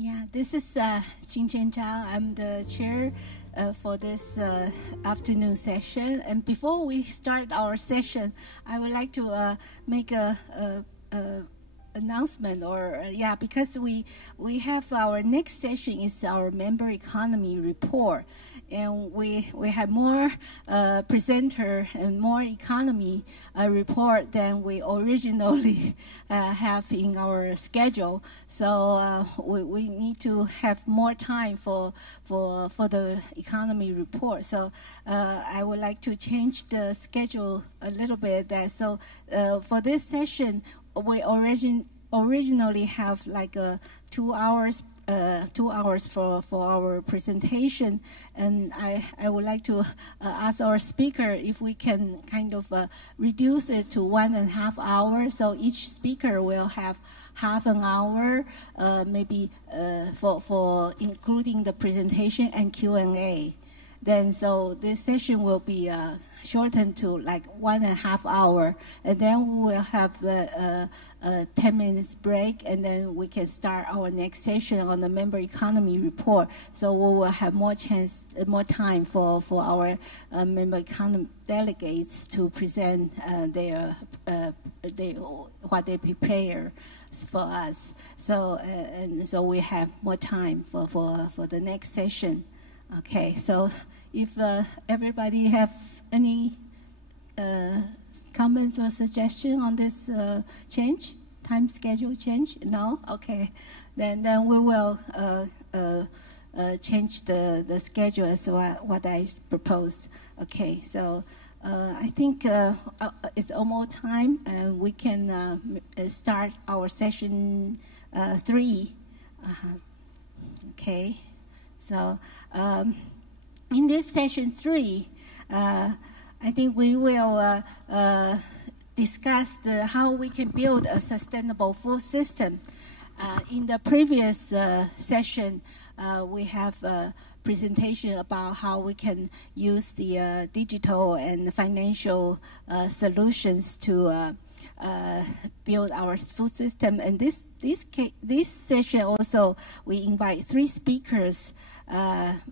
Yeah, this is Qingchen Zhang. I'm the chair for this afternoon session. And before we start our session, I would like to make a announcement, because we have our next session is our member economy report, and we have more presenter and more economy report than we originally have in our schedule. So we need to have more time for the economy report. So I would like to change the schedule a little bit. For this session, we originally have like 2 hours. 2 hours for our presentation, and I would like to ask our speaker if we can kind of reduce it to 1.5 hours. So each speaker will have half an hour, maybe for including the presentation and Q&A. Then so this session will be shortened to like 1.5 hours, and then we will have a 10 minutes break, and then we can start our next session on the member economy report. So we will have more time for our member economy delegates to present what they prepare for us. So so we have more time for the next session. Okay, so if everybody have any comments or suggestion on this time schedule change? No? Okay. Then we will change the schedule as what I proposed. Okay, so I think it's almost time, and we can start our session 3. Okay, so in this session 3, I think we will discuss how we can build a sustainable food system. In the previous session, we have a presentation about how we can use the digital and financial solutions to build our food system. And this session also, we invite 3 speakers,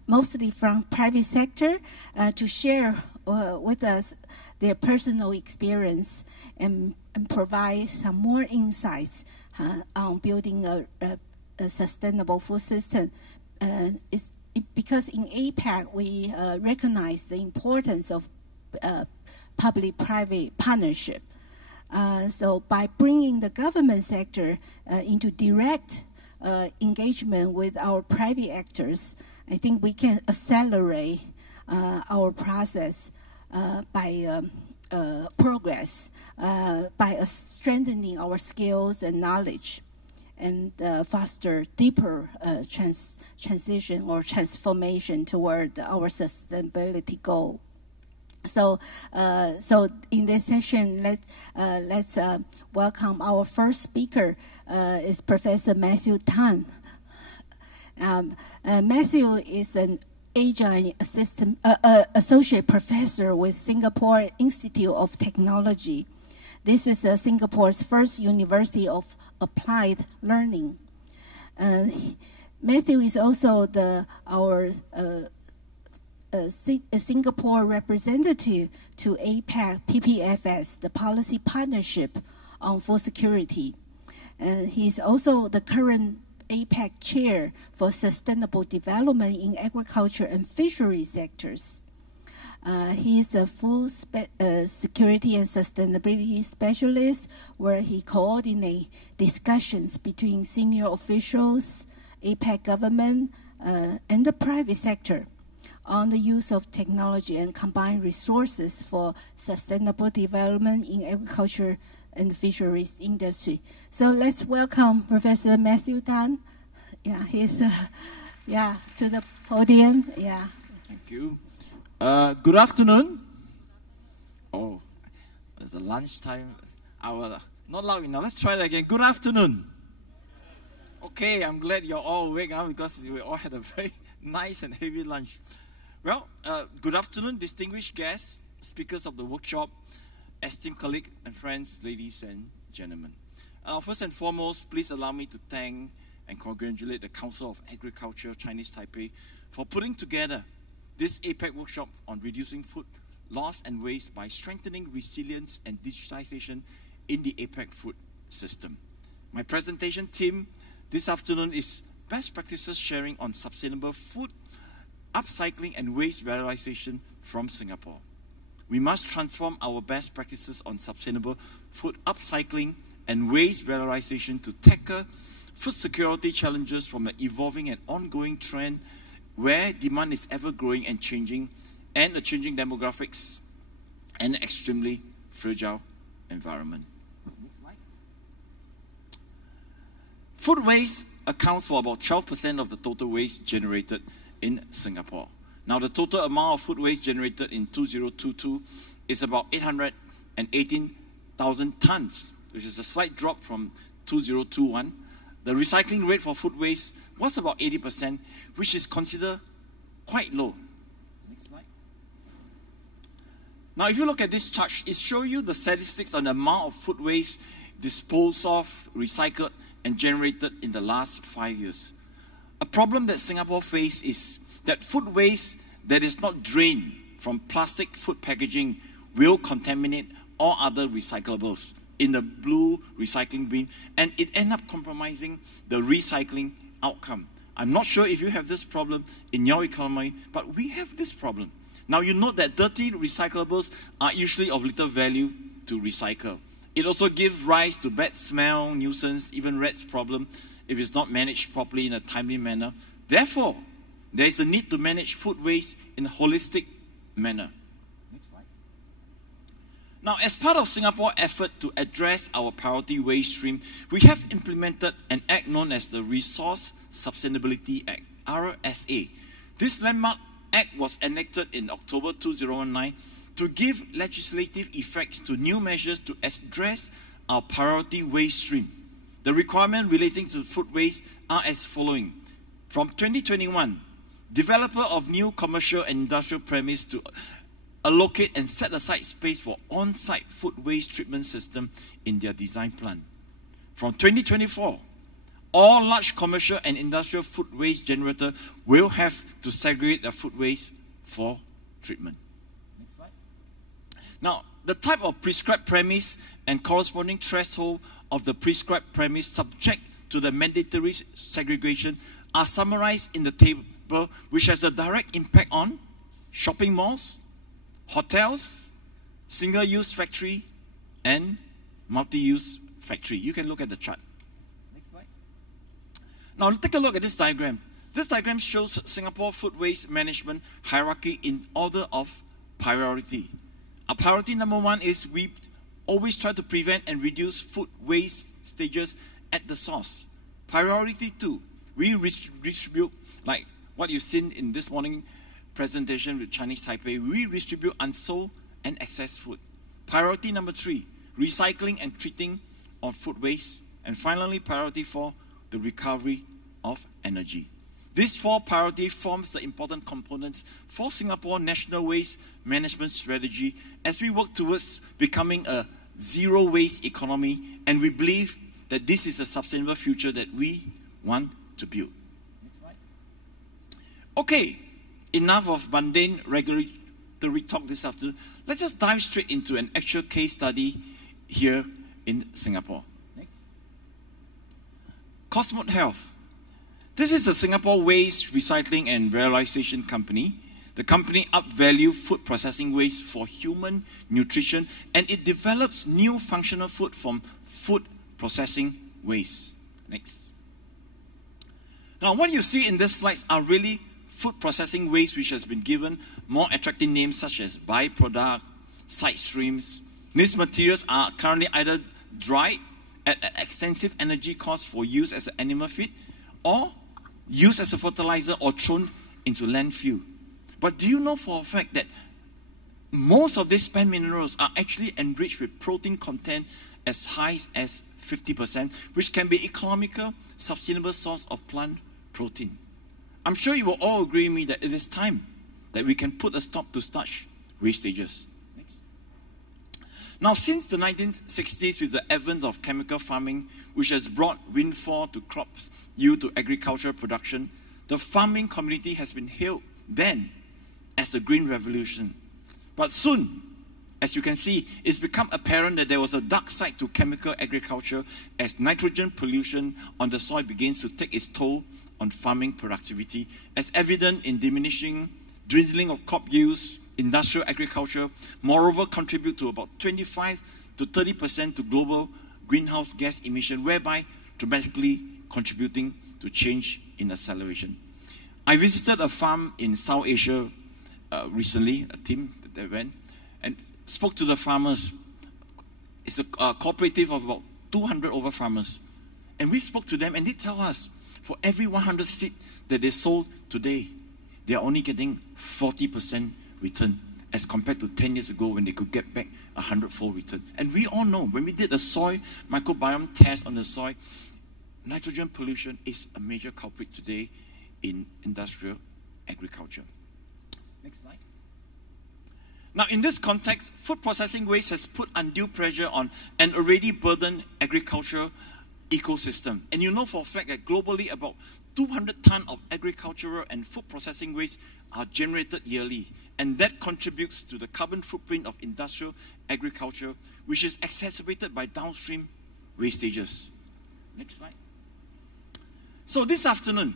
mostly from private sector, to share with us their personal experience and provide some more insights on building a sustainable food system. Because in APEC, we recognize the importance of public-private partnership. So by bringing the government sector into direct engagement with our private actors, I think we can accelerate our process by progress, by strengthening our skills and knowledge, and foster deeper transition or transformation toward our sustainability goal. So in this session, let's welcome our first speaker. Is Professor Matthew Tan. Matthew is an adjunct associate professor with Singapore Institute of Technology. This is Singapore's first university of applied learning. Matthew is also our Singapore representative to APEC PPFS, the Policy Partnership on Food Security. And he's also the current APEC chair for sustainable development in agriculture and fishery sectors. He is a food security and sustainability specialist, where he coordinates discussions between senior officials, APEC government, and the private sector on the use of technology and combined resources for sustainable development in agriculture and fisheries industry. So let's welcome Professor Matthew Tan. Yeah, he's to the podium. Yeah. Thank you. Good afternoon. Oh, it's the lunchtime hour. Not loud enough. Let's try that again. Good afternoon. Okay, I'm glad you're all awake now, because we all had a very nice and heavy lunch. Well, good afternoon, distinguished guests, speakers of the workshop, esteemed colleagues and friends, ladies and gentlemen. First and foremost, please allow me to thank and congratulate the Council of Agriculture Chinese Taipei for putting together this APEC workshop on reducing food loss and waste by strengthening resilience and digitization in the APEC food system. My presentation theme this afternoon is best practices sharing on sustainable food, upcycling and waste valorization from Singapore. We must transform our best practices on sustainable food upcycling and waste valorization to tackle food security challenges from an evolving and ongoing trend where demand is ever growing and changing, and a changing demographics and an extremely fragile environment. Food waste accounts for about 12% of the total waste generated in Singapore. Now, the total amount of food waste generated in 2022 is about 818,000 tons, which is a slight drop from 2021. The recycling rate for food waste was about 80%, which is considered quite low. Next slide. Now, if you look at this chart, it shows you the statistics on the amount of food waste disposed of, recycled, and generated in the last 5 years. A problem that Singapore faces is that food waste that is not drained from plastic food packaging will contaminate all other recyclables in the blue recycling bin, and it ends up compromising the recycling outcome. I'm not sure if you have this problem in your economy, but we have this problem. Now, you note that dirty recyclables are usually of little value to recycle. It also gives rise to bad smell, nuisance, even rats problem if it's not managed properly in a timely manner. Therefore, there is a need to manage food waste in a holistic manner. Next slide. Now, as part of Singapore's effort to address our priority waste stream, we have implemented an act known as the Resource Sustainability Act, RSA. This landmark act was enacted in October 2019 to give legislative effects to new measures to address our priority waste stream. The requirements relating to food waste are as following. From 2021, developer of new commercial and industrial premise to allocate and set aside space for on-site food waste treatment system in their design plan. From 2024, all large commercial and industrial food waste generator will have to segregate their food waste for treatment. Next slide. Now, the type of prescribed premise and corresponding threshold of the prescribed premise subject to the mandatory segregation are summarized in the table, which has a direct impact on shopping malls, hotels, single-use factory, and multi-use factory. You can look at the chart. Next slide. Now, take a look at this diagram. This diagram shows Singapore food waste management hierarchy in order of priority. Our priority number one is we always try to prevent and reduce food waste stages at the source. Priority two, we distribute, like what you've seen in this morning presentation with Chinese Taipei, we distribute unsold and excess food. Priority number three, recycling and treating of food waste. And finally, priority four, the recovery of energy. These four priorities forms the important components for Singapore National Waste Management Strategy as we work towards becoming a zero waste economy, and we believe that this is a sustainable future that we want to build. Next slide. Okay, enough of mundane regulatory talk this afternoon. Let's just dive straight into an actual case study here in Singapore. Next. Cosmos Health. This is a Singapore waste recycling and valorization company. The company upvalue food processing waste for human nutrition, and it develops new functional food from food processing waste. Next. Now, what you see in these slides are really food processing waste which has been given more attractive names such as byproduct, side streams. These materials are currently either dried at an extensive energy cost for use as an animal feed, or used as a fertilizer or thrown into landfill. But do you know for a fact that most of these spent minerals are actually enriched with protein content as high as 50%, which can be economical, sustainable source of plant protein? I'm sure you will all agree with me that it is time that we can put a stop to such wastages. Next. Now, since the 1960s, with the advent of chemical farming, which has brought windfall to crops yield to agricultural production, the farming community has been hailed then as the Green Revolution. But soon, as you can see, it's become apparent that there was a dark side to chemical agriculture as nitrogen pollution on the soil begins to take its toll on farming productivity, as evident in dwindling of crop yields. Industrial agriculture, moreover, contribute to about 25 to 30% to global greenhouse gas emission, whereby dramatically contributing to change in acceleration. I visited a farm in South Asia recently, a team that went, and spoke to the farmers. It's a cooperative of about 200 over farmers. And we spoke to them, and they tell us, for every 100 seed that they sold today, they are only getting 40% return as compared to 10 years ago when they could get back 100-fold return. And we all know, when we did a soil microbiome test on the soil, nitrogen pollution is a major culprit today in industrial agriculture. Next slide. Now, in this context, food processing waste has put undue pressure on an already burdened agricultural ecosystem. And you know for a fact that globally about 200 tons of agricultural and food processing waste are generated yearly. And that contributes to the carbon footprint of industrial agriculture, which is exacerbated by downstream wastages. Next slide. So this afternoon,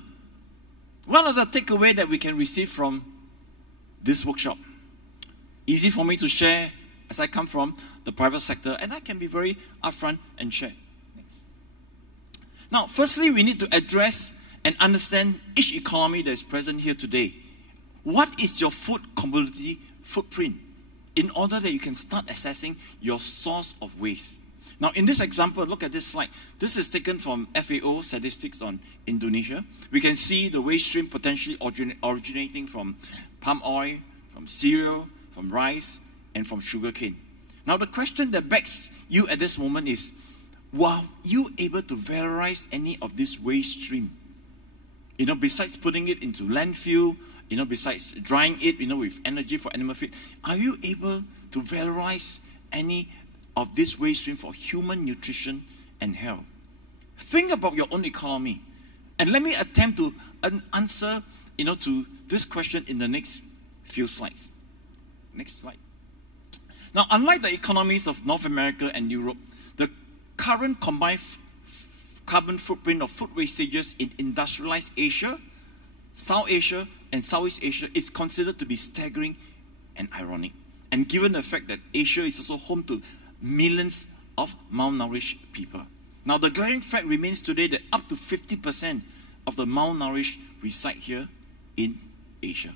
what are the takeaways that we can receive from this workshop? Easy for me to share as I come from the private sector, and I can be very upfront and share. Next. Now, firstly, we need to address and understand each economy that is present here today. What is your food commodity footprint in order that you can start assessing your source of waste? Now, in this example, look at this slide. This is taken from FAO statistics on Indonesia. We can see the waste stream potentially originating from palm oil, from cereal, from rice, and from sugarcane. Now, the question that begs you at this moment is, were you able to valorize any of this waste stream? You know, besides putting it into landfill, you know, besides drying it, you know, with energy for animal feed, are you able to valorize any of this waste stream for human nutrition and health? Think about your own economy. And let me attempt to answer, you know, to this question in the next few slides. Next slide. Now, unlike the economies of North America and Europe, the current combined carbon footprint of food wastages in industrialized Asia, South Asia, and Southeast Asia is considered to be staggering and ironic. And given the fact that Asia is also home to millions of malnourished people. Now, the glaring fact remains today that up to 50% of the malnourished reside here in Asia.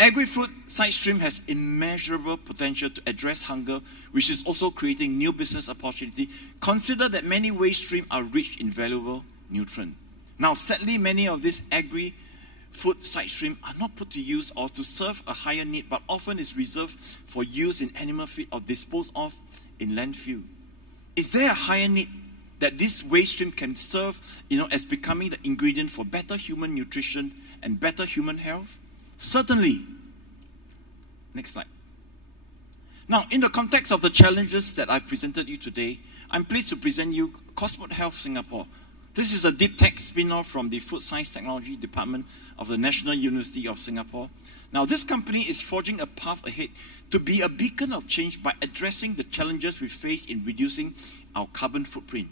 Agri-food side stream has immeasurable potential to address hunger, which is also creating new business opportunity. Consider that many waste streams are rich in valuable nutrients. Now, sadly, many of these agri-food side streams are not put to use or to serve a higher need, but often is reserved for use in animal feed or disposed of in landfill. Is there a higher need that this waste stream can serve, you know, as becoming the ingredient for better human nutrition and better human health? Certainly. Next slide. Now, in the context of the challenges that I presented you today, I'm pleased to present you Cosmos Health Singapore. This is a deep tech spin-off from the Food Science Technology Department of the National University of Singapore. Now, this company is forging a path ahead to be a beacon of change by addressing the challenges we face in reducing our carbon footprint,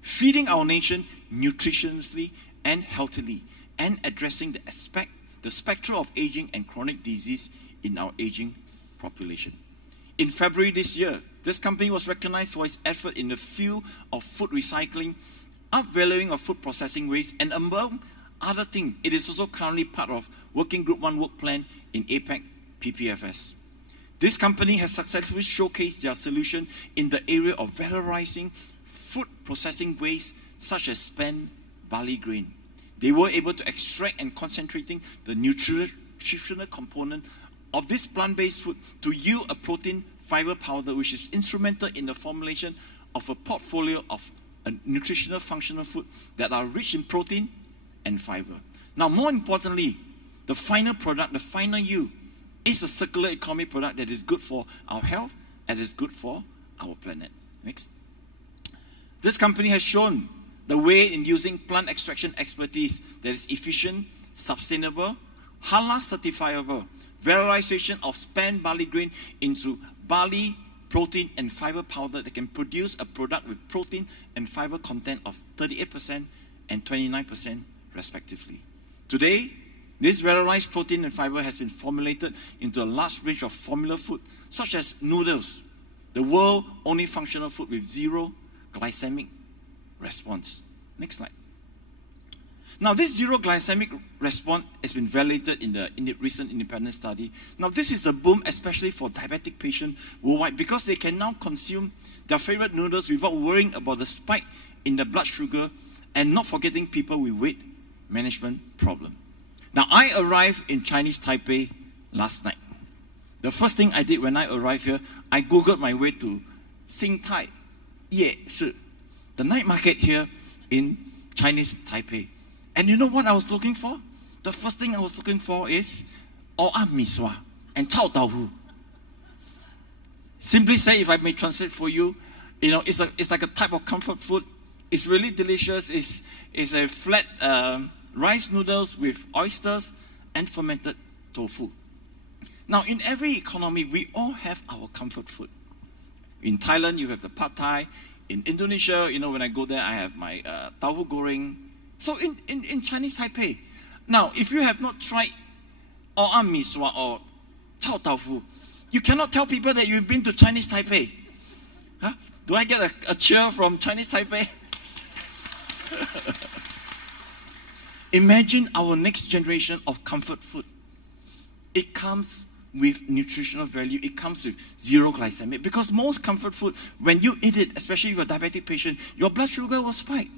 feeding our nation nutritiously and healthily, and addressing the spectrum of aging and chronic disease in our aging population. In February this year, this company was recognized for its effort in the field of food recycling, upvaluing of food processing waste, and among other things, it is also currently part of Working Group 1 work plan in APEC PPFS. This company has successfully showcased their solution in the area of valorizing food processing waste such as spent barley grain. They were able to extract and concentrating the nutritional component of this plant-based food to yield a protein fiber powder, which is instrumental in the formulation of a portfolio of a nutritional functional food that are rich in protein and fiber. Now, more importantly, the final product, the final yield, is a circular economy product that is good for our health and is good for our planet. Next. This company has shown the way in using plant extraction expertise that is efficient, sustainable, halal certifiable, valorization of spent barley grain into barley, protein, and fiber powder that can produce a product with protein and fiber content of 38% and 29% respectively. Today, this valorized protein and fiber has been formulated into a large range of formula food, such as noodles, the world's only functional food with zero glycemic response. Next slide. Now, this zero glycemic response has been validated in the recent independent study. Now, this is a boom, especially for diabetic patients worldwide, because they can now consume their favorite noodles without worrying about the spike in the blood sugar and not forgetting people with weight management problem. Now, I arrived in Chinese Taipei last night. The first thing I did when I arrived here, I Googled my way to Xingtai Ye Shi, the night market here in Chinese Taipei. And you know what I was looking for? The first thing I was looking for is Oa Miswa and Chao Tauhu. Simply say, if I may translate for you, it's like a type of comfort food. It's really delicious. It's a flat rice noodles with oysters and fermented tofu. Now, in every economy, we all have our comfort food. In Thailand, you have the pad thai. In Indonesia, when I go there, I have my tauhu goreng. So in Chinese Taipei, now, if you have not tried Oa Miswa or Chao Taufu, you cannot tell people that you've been to Chinese Taipei. Huh? Do I get a cheer from Chinese Taipei? Imagine our next generation of comfort food. It comes with nutritional value. It comes with zero glycemic. Because most comfort food, when you eat it, especially if you're a diabetic patient, your blood sugar will spike.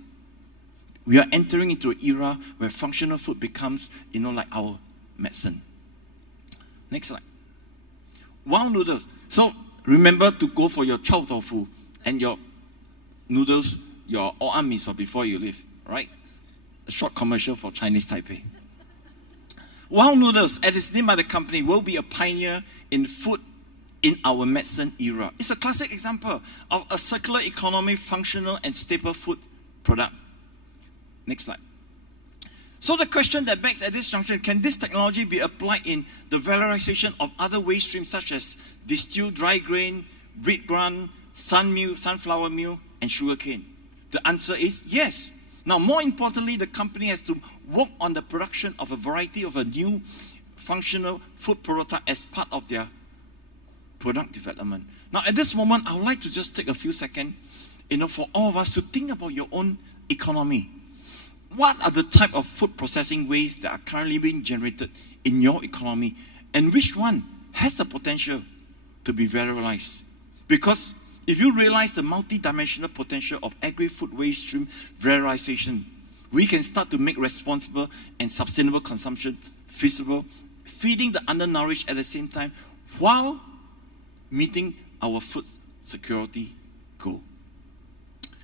We are entering into an era where functional food becomes, like our medicine. Next slide. Wow noodles. So remember to go for your Chao Tofu and your noodles, your Oa Miso before you leave, right? A short commercial for Chinese Taipei. Wow Noodles, as it's named by the company, will be a pioneer in food in our medicine era. It's a classic example of a circular economy, functional and staple food product. Next slide. So the question that begs at this junction, can this technology be applied in the valorization of other waste streams such as distilled dry grain, wheat bran, sunflower meal, and sugarcane? The answer is yes. Now, more importantly, the company has to work on the production of a variety of a new functional food prototype as part of their product development. Now, at this moment, I would like to just take a few seconds, for all of us to think about your own economy. What are the type of food processing waste that are currently being generated in your economy, and which one has the potential to be valorized? Because if you realize the multi-dimensional potential of agri-food waste stream valorization, we can start to make responsible and sustainable consumption feasible, feeding the undernourished at the same time, while meeting our food security goal.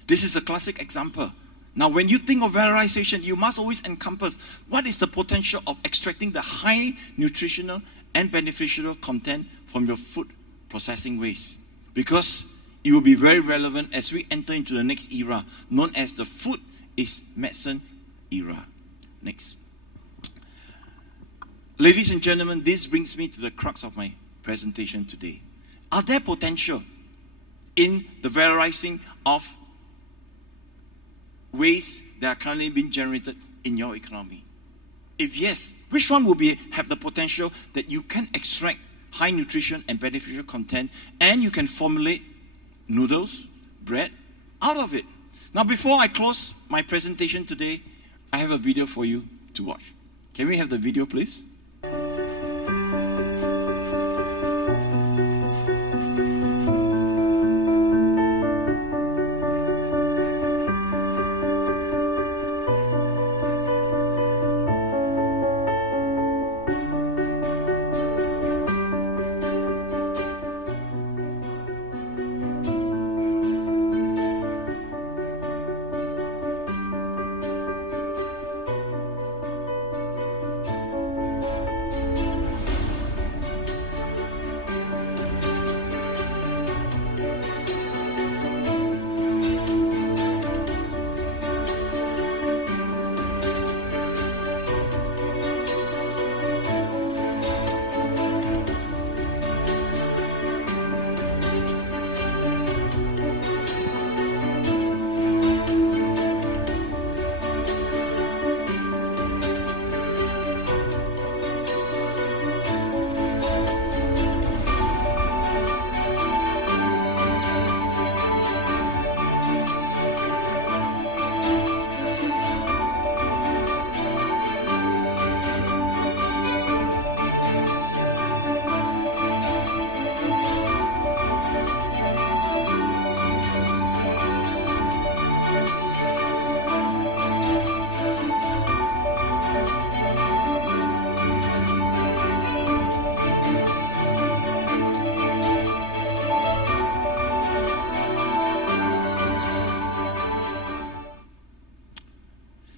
This is a classic example. Now, when you think of valorization, you must always encompass what is the potential of extracting the high nutritional and beneficial content from your food processing waste. Because it will be very relevant as we enter into the next era, known as the food is medicine era. Next. Ladies and gentlemen, this brings me to the crux of my presentation today. Are there potential in the valorizing of waste that are currently being generated in your economy? If yes, which one will have the potential that you can extract high nutrition and beneficial content, and you can formulate noodles, bread out of it? Now, before I close my presentation today, I have a video for you to watch. Can we have the video, please?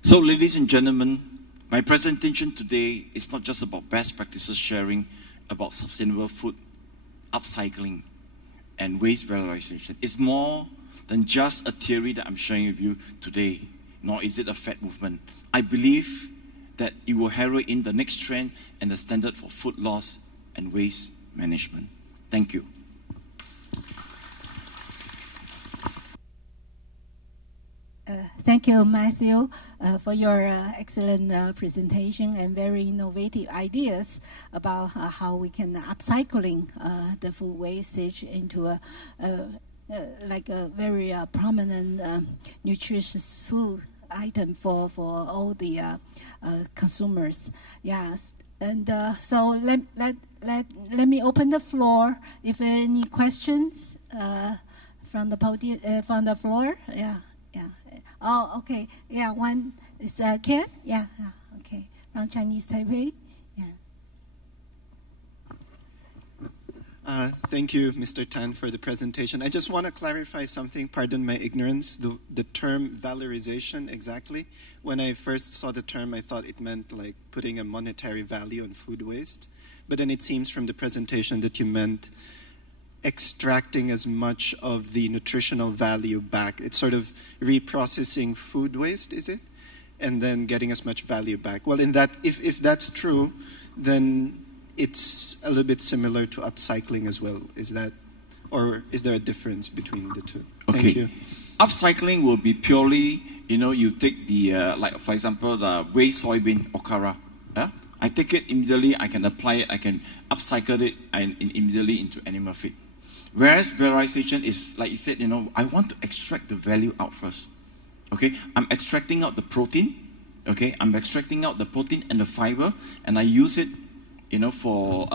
So, ladies and gentlemen, my presentation today is not just about best practices sharing, about sustainable food, upcycling, and waste valorization. It's more than just a theory that I'm sharing with you today, nor is it a fad movement. I believe that it will herald in the next trend and the standard for food loss and waste management. Thank you. Thank you, Matthew, for your excellent presentation and very innovative ideas about how we can upcycling the food wastage into a like a very prominent nutritious food item for all the consumers. Yes, and so let me open the floor. If there are any questions from the podium, from the floor, yeah. Oh, okay. Yeah, one is Ken. Yeah, okay, from Chinese Taipei. Yeah. Thank you, Mr. Tan, for the presentation. I just want to clarify something. Pardon my ignorance. The term valorization, exactly. When I first saw the term, I thought it meant like putting a monetary value on food waste. But then it seems from the presentation that you meant extracting as much of the nutritional value back. It's sort of reprocessing food waste, is it? And then getting as much value back. Well, in that, if that's true, then it's a little bit similar to upcycling as well. Is that, or is there a difference between the two? Okay. Thank you. Upcycling will be purely, you take the, like for example, the waste soybean, okara. Yeah? I take it immediately, I can apply it, I can upcycle it and immediately into animal feed. Whereas valorization is, like you said, I want to extract the value out first. Okay, I'm extracting out the protein. Okay, I'm extracting out the protein and the fiber, and I use it, for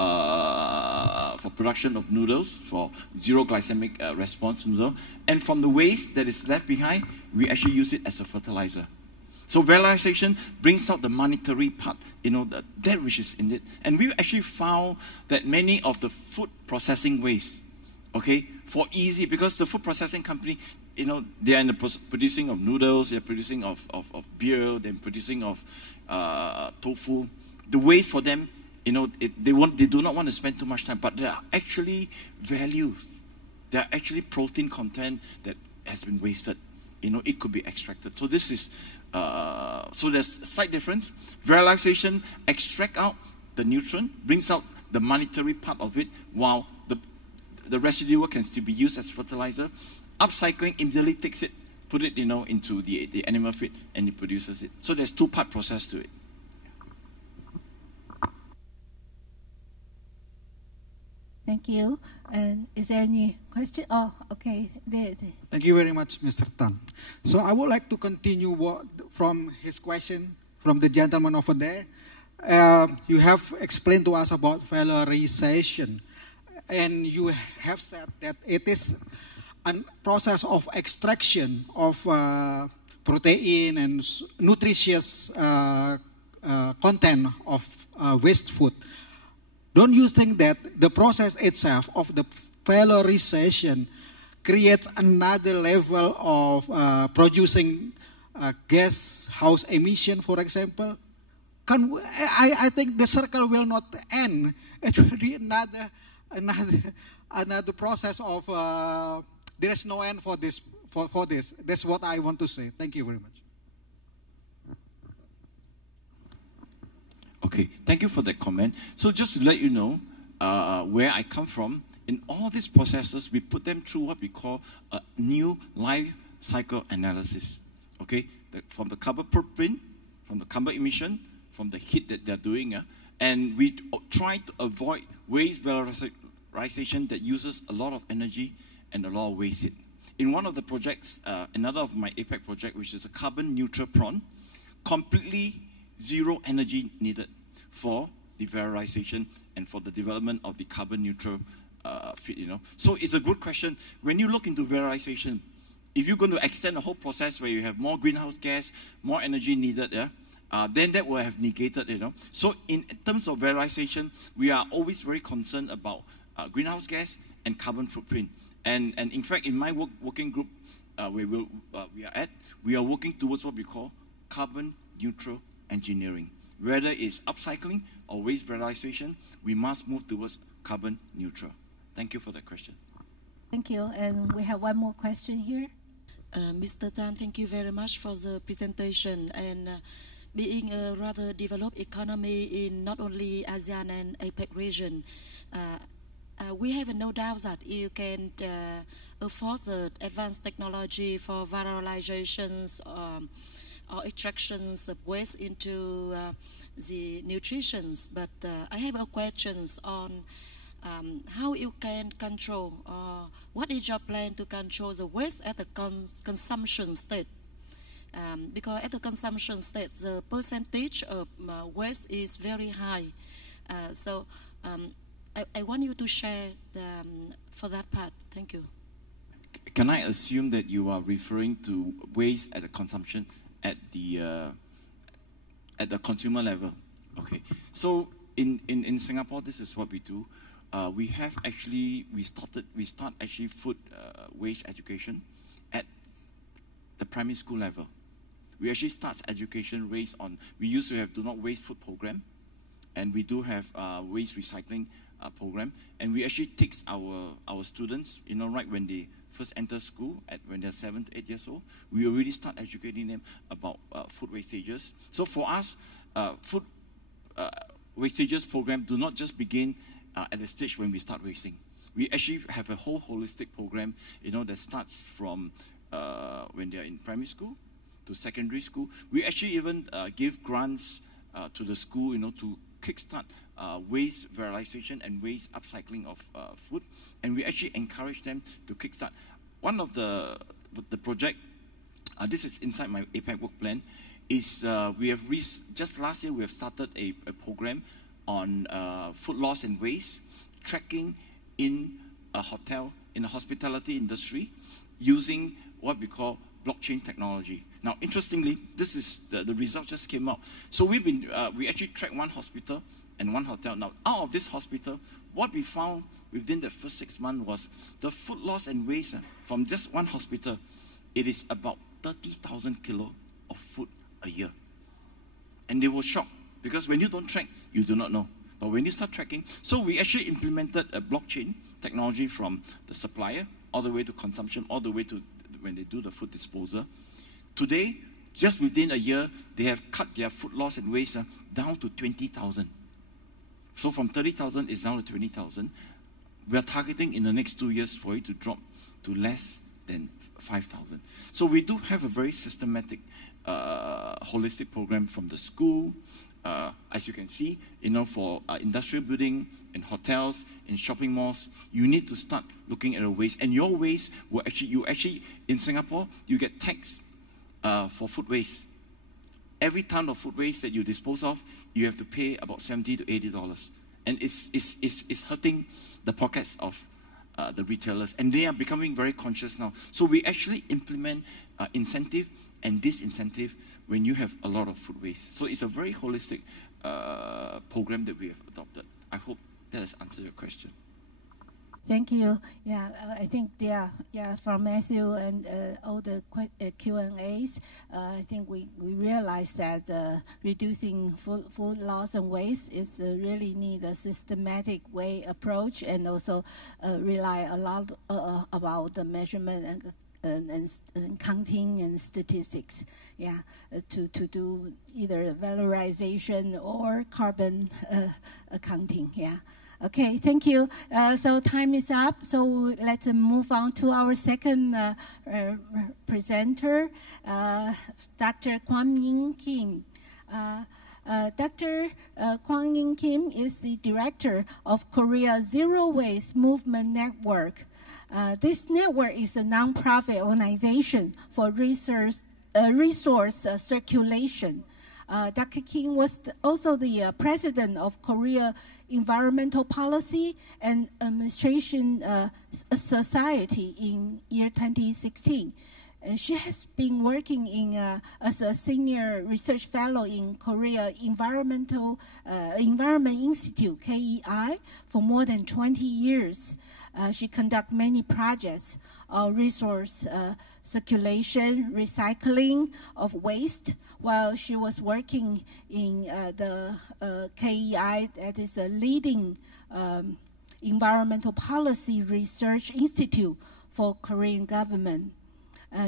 production of noodles, for zero glycemic response noodle. And from the waste that is left behind, we actually use it as a fertilizer. So valorization brings out the monetary part, that which is in it. And we actually found that many of the food processing waste, okay, for easy, because the food processing company, they are in the producing of noodles, they're producing of beer, they're producing of tofu. The waste for them, they do not want to spend too much time, but there are actually values. There are actually protein content that has been wasted. It could be extracted. So this is, so there's a slight difference. Valorization extract out the nutrient, brings out the monetary part of it, while the residual can still be used as fertilizer. Upcycling immediately takes it, put it, into the animal feed, and it produces it. So there's two-part process to it. Thank you. And is there any question? Oh, okay. Thank you very much, Mr. Tan. So I would like to continue from his question from the gentleman over there. You have explained to us about valorization. And you have said that it is a process of extraction of protein and nutritious content of waste food. Don't you think that the process itself of the valorization creates another level of producing gas house emission, for example? I think the circle will not end. It will be another process of there is no end for this. For this, that's what I want to say. Thank you very much. Okay, thank you for that comment. So just to let you know where I come from, in all these processes, we put them through what we call a new life cycle analysis. Okay, from the carbon footprint, from the carbon emission, from the heat that they're doing, and we try to avoid waste valorization that uses a lot of energy and a lot of waste heat. In one of the projects, another of my APEC project, which is a carbon neutral prawn, completely zero energy needed for the valorization and for the development of the carbon neutral feed, So it's a good question. When you look into valorization, if you're going to extend the whole process where you have more greenhouse gas, more energy needed, then that will have negated, So in terms of valorization, we are always very concerned about greenhouse gas and carbon footprint. And in fact, in my working group we are working towards what we call carbon neutral engineering. Whether it's upcycling or waste valorization, we must move towards carbon neutral. Thank you for that question. Thank you. And we have one more question here. Mr. Tan, thank you very much for the presentation. And being a rather developed economy in not only ASEAN and APEC region, we have no doubt that you can afford the advanced technology for valorizations or extractions of waste into the nutrition. But I have a question on how you can control, what is your plan to control the waste at the consumption state? Because at the consumption state, the percentage of waste is very high. So I want you to share for that part. Thank you. Can I assume that you are referring to waste at the consumption at the consumer level? Okay. So in Singapore, this is what we do. We start actually food waste education at the primary school level. We actually start education based on, we used to have Do Not Waste Food program, and we do have waste recycling program, and we actually take our students, right when they first enter school, when they're 7 to 8 years old, we already start educating them about food wastages. So for us, food wastages program do not just begin at the stage when we start wasting. We actually have a whole holistic program, that starts from when they're in primary school to secondary school. We actually even give grants to the school, to kickstart waste valorization and waste upcycling of food, and we actually encourage them to kickstart. One of the project, this is inside my APEC work plan, is we have just last year we have started a program on food loss and waste, tracking in a hotel, in the hospitality industry, using what we call blockchain technology. Now, interestingly, this is the result just came out. So we actually tracked one hospital and one hotel. Now, out of this hospital, what we found within the first 6 months was the food loss and waste from just one hospital. It is about 30,000 kilos of food a year. And they were shocked, because when you don't track, you do not know. But when you start tracking, so we actually implemented a blockchain technology from the supplier all the way to consumption, all the way to when they do the food disposal. Today, just within a year, they have cut their food loss and waste down to 20,000. So from 30,000, it's down to 20,000. We are targeting in the next 2 years for it to drop to less than 5,000. So we do have a very systematic, holistic program from the school. As you can see, for industrial building, in hotels, in shopping malls, you need to start looking at the waste. And your waste will actually, in Singapore, you get taxed for food waste. Every ton of food waste that you dispose of, you have to pay about $70 to $80. And it's hurting the pockets of the retailers. And they are becoming very conscious now. So we actually implement incentive and disincentive when you have a lot of food waste. So it's a very holistic program that we have adopted. I hope that has answered your question. Thank you. Yeah, I think from Matthew and all the Q&As, I think we realize that reducing food loss and waste is really need a systematic way approach, and also rely a lot about the measurement and counting and statistics, to do either valorization or carbon accounting, Okay, thank you. So time is up, so let's move on to our second presenter, Dr. Kwang Ying Kim. Dr. Kwang Ying Kim is the director of Korea Zero Waste Movement Network. This network is a nonprofit organization for resource circulation. Dr. Kim was also the president of Korea Environmental Policy and Administration Society in year 2016. And she has been working as a senior research fellow in Korea Environment Institute, KEI, for more than 20 years. She conducted many projects on resource circulation, recycling of waste, while she was working in the KEI, that is a leading environmental policy research institute for Korean government.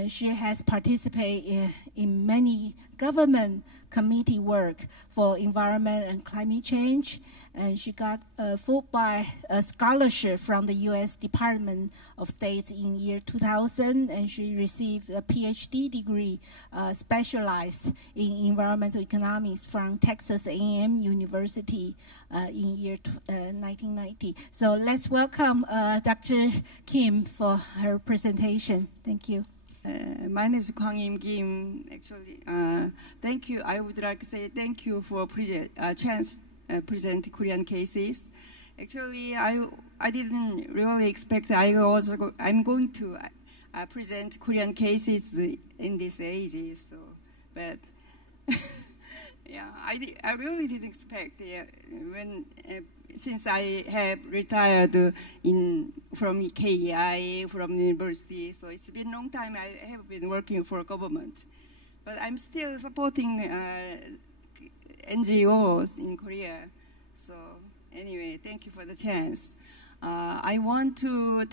She has participated in many government committee work for environment and climate change, and she got a Fulbright scholarship from the U.S. Department of State in year 2000, and she received a PhD degree specialized in environmental economics from Texas A&M University in year 1990. So let's welcome Dr. Kim for her presentation. Thank you. My name is Kwang Im Kim. Actually, thank you. I would like to say thank you for chance present Korean cases. Actually, I didn't really expect I'm going to present Korean cases in this age. So, but yeah, I really didn't expect when. Since I have retired from KEI, from university, so it's been a long time I have been working for government. But I'm still supporting NGOs in Korea. So anyway, thank you for the chance. I want to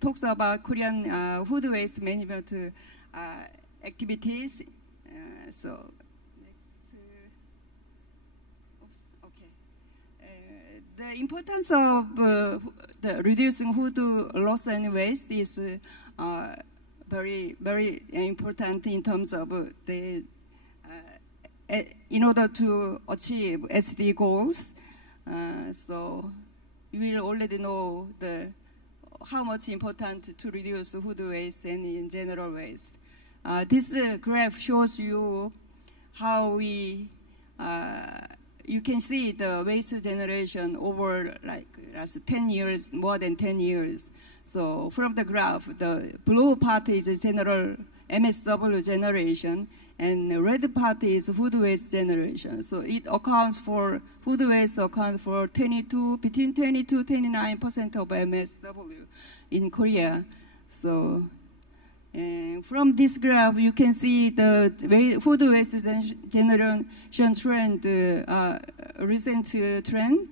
talk about Korean food waste management activities. The importance of the reducing food loss and waste is very, very important in terms of in order to achieve SD goals. So you will already know how much important to reduce food waste and in general waste. This graph shows you how we you can see the waste generation over like last 10 years, more than 10 years. So from the graph, the blue part is general MSW generation, and the red part is food waste generation. So it accounts for, food waste accounts for between 22 to 29% of MSW in Korea. So from this graph, you can see the food waste generation trend, recent trend.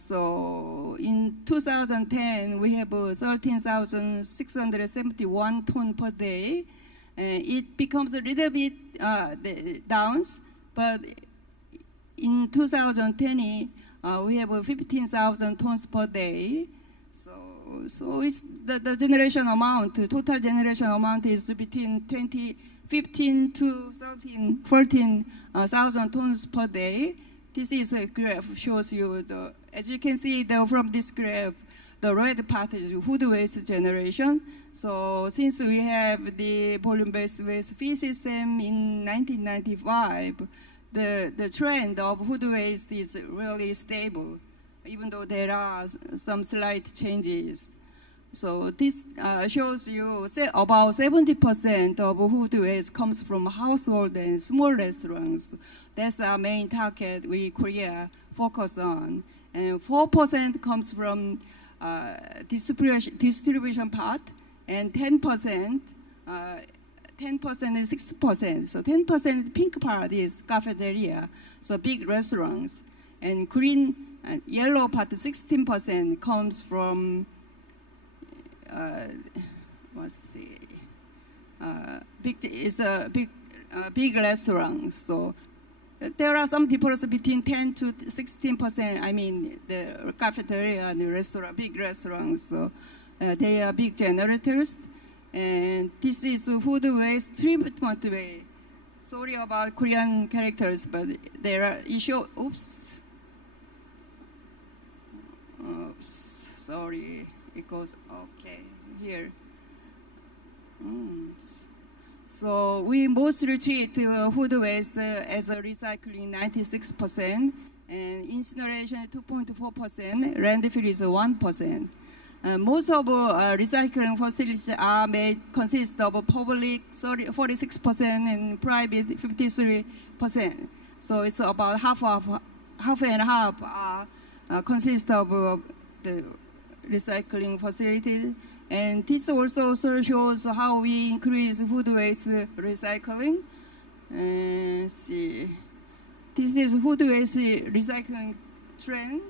So in 2010, we have 13,671 tons per day. It becomes a little bit down, but in 2020, we have 15,000 tons per day. So it's the generation amount, total generation amount is between 15 to 14,000 tons per day. This is a graph shows you as you can see from this graph, the red part is food waste generation. So since we have the volume-based waste fee system in 1995, the trend of food waste is really stable, even though there are some slight changes. So this shows you about 70% of food waste comes from household and small restaurants. That's our main target we Korea focus on. And 4% comes from distribution part, and 10% and 6%. So 10% pink part is cafeteria, so big restaurants. And green and yellow part, 16% comes from big restaurants. So there are some difference between 10 to 16%. I mean, the cafeteria and the restaurant, big restaurants. So they are big generators. And this is food waste treatment way. Sorry about Korean characters, but there are issues. Oops, sorry. It goes okay here. So we mostly treat food waste as a recycling 96%, and incineration 2.4%, landfill is 1%. Most of recycling facilities consist of public 46% and private 53%. So it's about half and half consist of the recycling facilities. And this also shows how we increase food waste recycling. See, this is food waste recycling trend.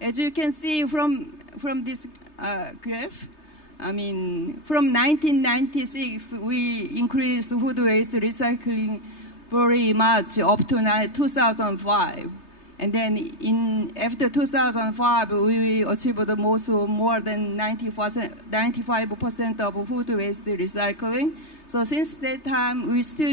As you can see from this graph, I mean, from 1996, we increased food waste recycling very much up to 2005. And then after 2005, we achieved more than 95% of food waste recycling. So since that time, we're still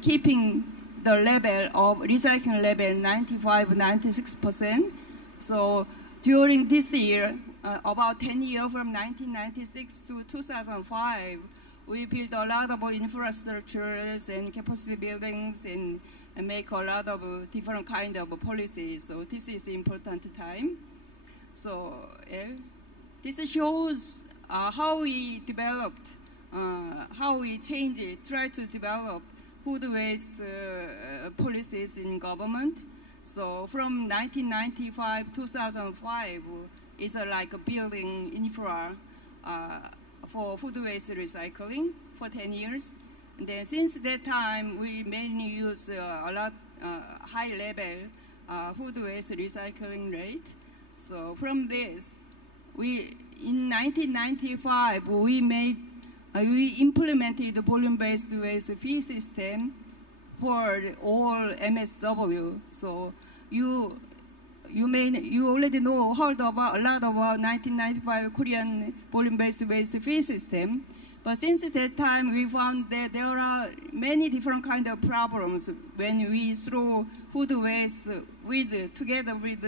keeping the level of recycling level 95-96%. So during this year, about 10 years from 1996 to 2005, we built a lot of infrastructures and capacity buildings and make a lot of different kind of policies. So this is important time. So this shows how we developed, how we changed it, try to develop food waste policies in government. So from 1995, 2005, it's like a building infra for food waste recycling for 10 years. And then since that time, we mainly use a lot high level food waste recycling rate. So from this, in 1995, we implemented the volume-based waste fee system for all MSW. So you already heard about a lot about 1995 Korean volume-based waste fee system. But since that time, we found that there are many different kind of problems when we throw food waste together with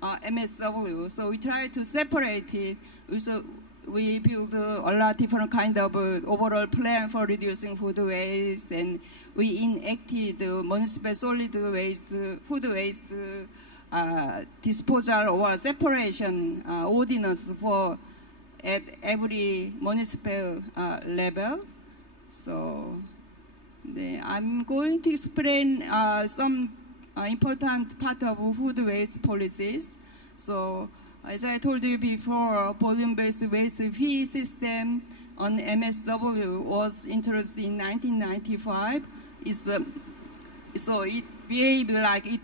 MSW. So we try to separate it. So we build a lot of different kind of overall plan for reducing food waste, and we enacted the municipal solid waste, food waste disposal or separation ordinance at every municipal level. So I'm going to explain some important part of food waste policies. So as I told you before, volume-based waste fee system on MSW was introduced in 1995. So it behaves like it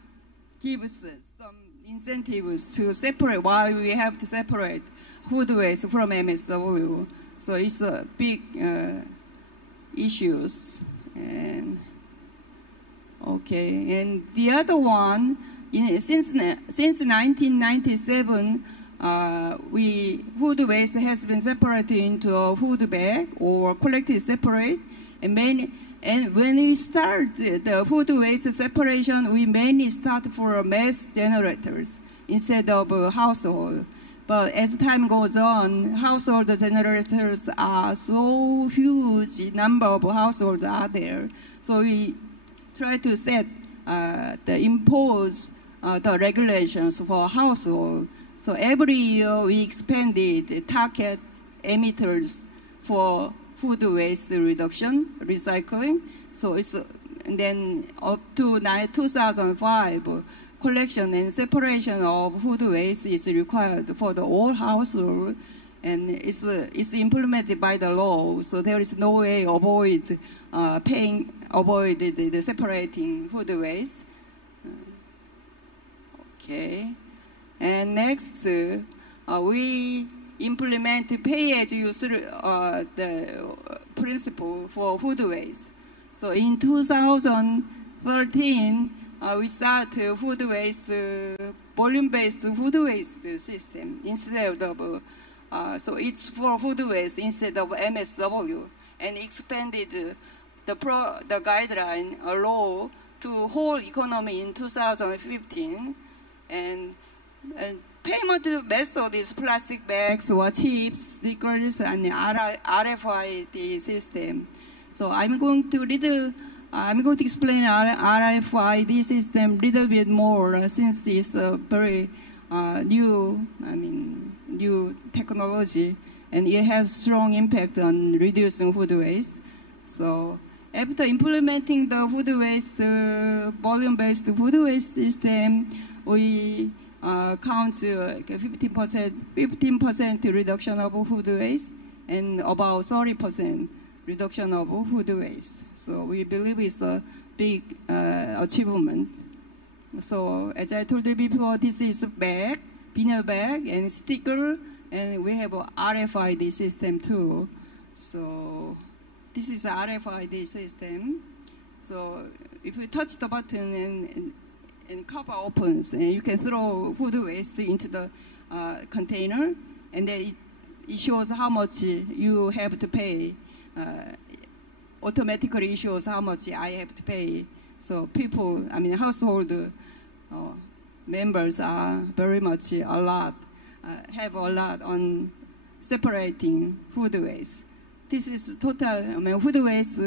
gives some incentives to separate, why we have to separate food waste from MSW. So it's a big issues. And the other one, since 1997, food waste has been separated into a food bag or collected separate. And when we start the food waste separation, we mainly start for mass generators instead of household. But as time goes on, household generators are so huge, number of households are there. So we try to impose the regulations for household. So every year we expanded target emitters for food waste reduction, recycling. So and then up to 2005, collection and separation of food waste is required for the whole household, and it's implemented by the law. So there is no way avoid the separating food waste. Okay, and next we implement pay-as-you-use the principle for food waste. So in 2013, we start food waste volume-based food waste system instead of so it's for food waste instead of MSW, and expanded the guideline law to whole economy in 2015, and payment method is plastic bags or chips, stickers, and RFID system. So I'm going to explain RFID system a little bit more, since it's a very new technology, and it has strong impact on reducing food waste. So after implementing the food waste volume-based food waste system, we counts 15% reduction of food waste and about 30% reduction of food waste. So we believe it's a big achievement. So as I told you before, this is a bag, vinyl bag and sticker, and we have a RFID system too. So this is a RFID system. So if you touch the button and cover opens, and you can throw food waste into the container, and then it shows how much you have to pay. Automatically shows how much I have to pay. So people, household members are very much have a lot on separating food waste. This is total, food waste,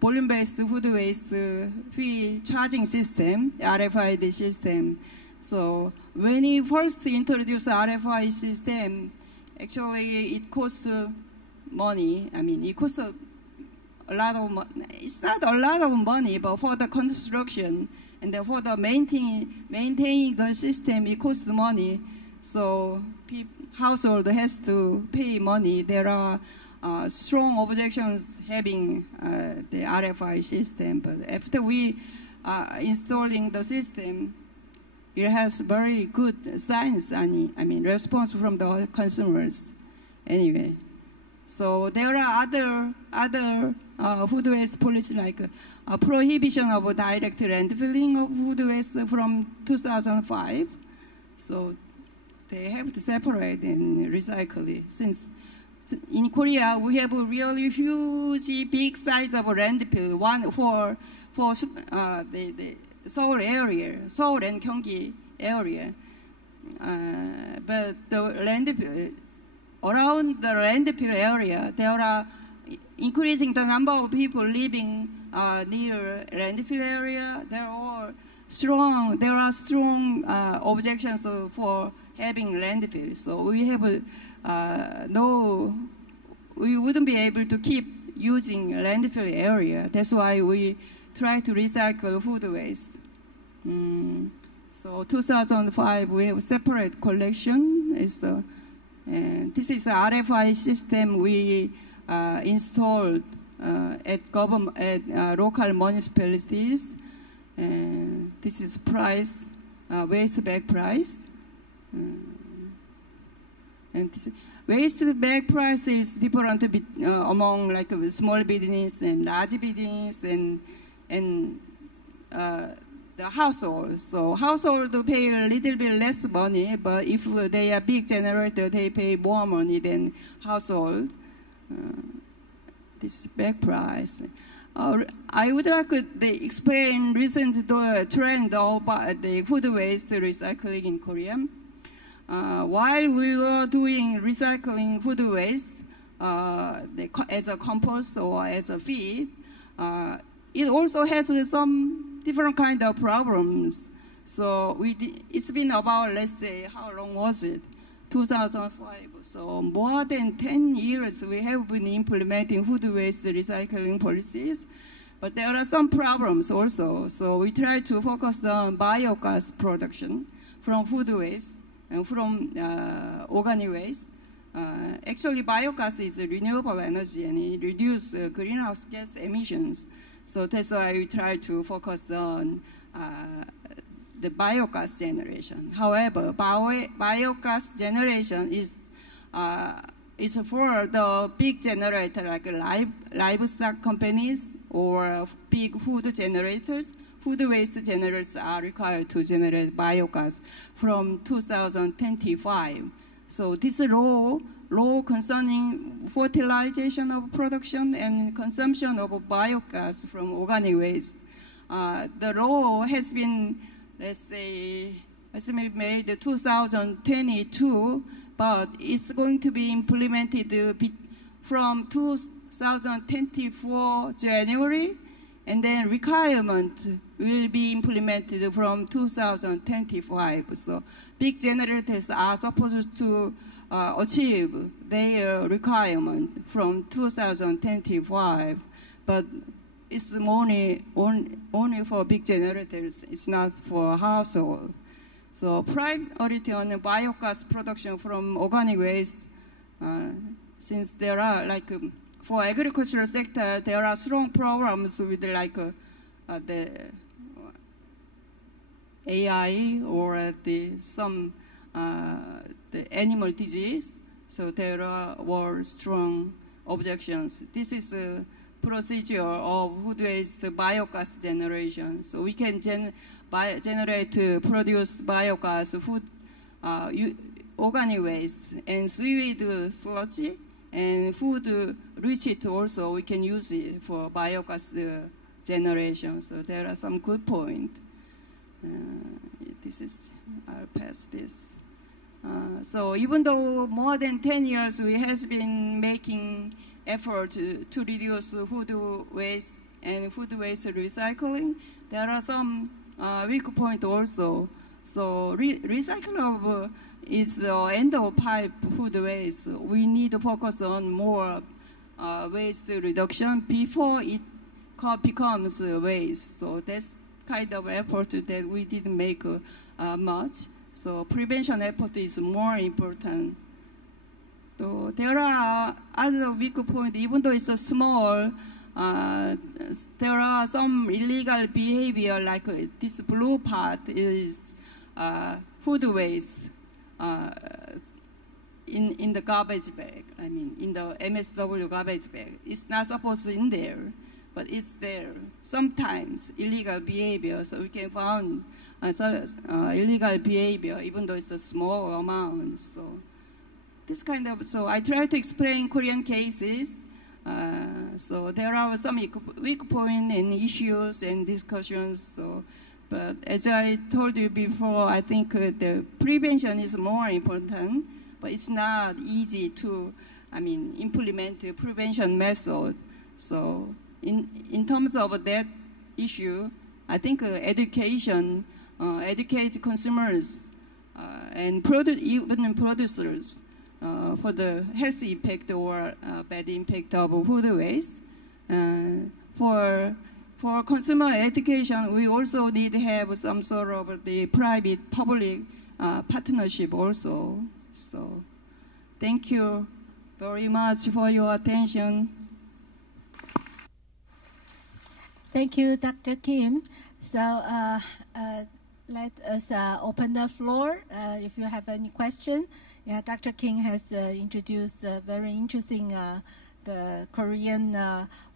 volume-based food waste fee charging system, RFID system. So when we first introduced RFID system, actually it costs money. It costs a lot of money. It's not a lot of money, but for the construction and for the maintaining the system, it costs money. So household has to pay money. There are strong objections having the RFID system, but after we installing the system, it has very good signs and response from the consumers. Anyway, so there are other food waste policy like prohibition of direct landfilling of food waste from 2005. So they have to separate and recycle it. Since in Korea we have a really huge big size of landfill, one for the Seoul area, Seoul and Gyeonggi area. But the landfill, around the landfill area, there are increasing the number of people living near landfill area. There are strong objections for having landfill. So we have we wouldn't be able to keep using landfill area. That's why we try to recycle food waste. So 2005, we have separate collection. And this is the RFID system we installed at local municipalities. And this is price, waste bag price. And this waste bag price is different among like small business and large business and the household. So household pay a little bit less money, but if they are big generator, they pay more money than household. This bag price. I would like to explain recent trend about the food waste recycling in Korea. While we were doing recycling food waste as a compost or as a feed, it also has some different kind of problems. So it's been about, let's say, how long was it? 2005. So more than 10 years we have been implementing food waste recycling policies. But there are some problems also. So we try to focus on biogas production from food waste and from organic waste. Actually, biogas is a renewable energy and it reduces greenhouse gas emissions. So that's why we try to focus on the biogas generation. However, biogas generation is for the big generator like livestock companies or big food generators. Food waste generators are required to generate biogas from 2025. So this law concerning fertilization of production and consumption of biogas from organic waste, the law has been, let's say, made 2022, but it's going to be implemented from 2024 January, and then requirement will be implemented from 2025. So big generators are supposed to achieve their requirement from 2025, but it's only for big generators. It's not for household. So priority on the biogas production from organic waste, since there are for agricultural sector, there are strong programs with the AI or some the animal disease. So there were strong objections. This is a procedure of food waste biogas generation. So we can produce biogas, food, organic waste, and seaweed sludge, and food residue also. We can use it for biogas generation. So there are some good points. I'll pass this. So even though more than 10 years we has been making effort to reduce food waste and food waste recycling, there are some weak points also. So recycling is the end of pipe food waste. We need to focus on more waste reduction before it becomes waste. So that's kind of effort that we didn't make much. So prevention effort is more important. So there are other weak points, even though it's a small, there are some illegal behavior, like this blue part is food waste in the garbage bag. I mean, in the MSW garbage bag. It's not supposed to be in there, but it's there. Sometimes illegal behavior, so we can find illegal behavior, even though it's a small amount. So this kind of, so I try to explain Korean cases. So there are some weak points and issues and discussions. So, but as I told you before, I think the prevention is more important, but it's not easy to, implement the prevention method. So in terms of that issue, I think education, educate consumers and even producers for the health impact or bad impact of food waste. For consumer education, we also need to have some sort of the private-public partnership also. So thank you very much for your attention. Thank you, Dr. Kim. So let us open the floor. If you have any question, Dr. Kim has introduced very interesting the Korean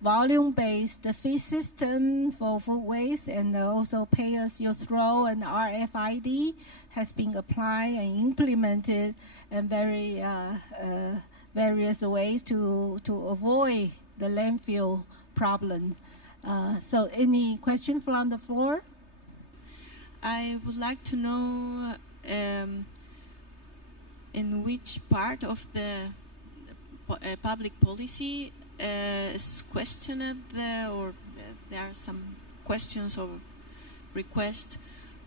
volume-based fee system for food waste, and also pay-as-you-throw and RFID has been applied and implemented in very various ways to avoid the landfill problem. So any question from the floor? I would like to know in which part of the public policy is questioned there, or there are some questions or requests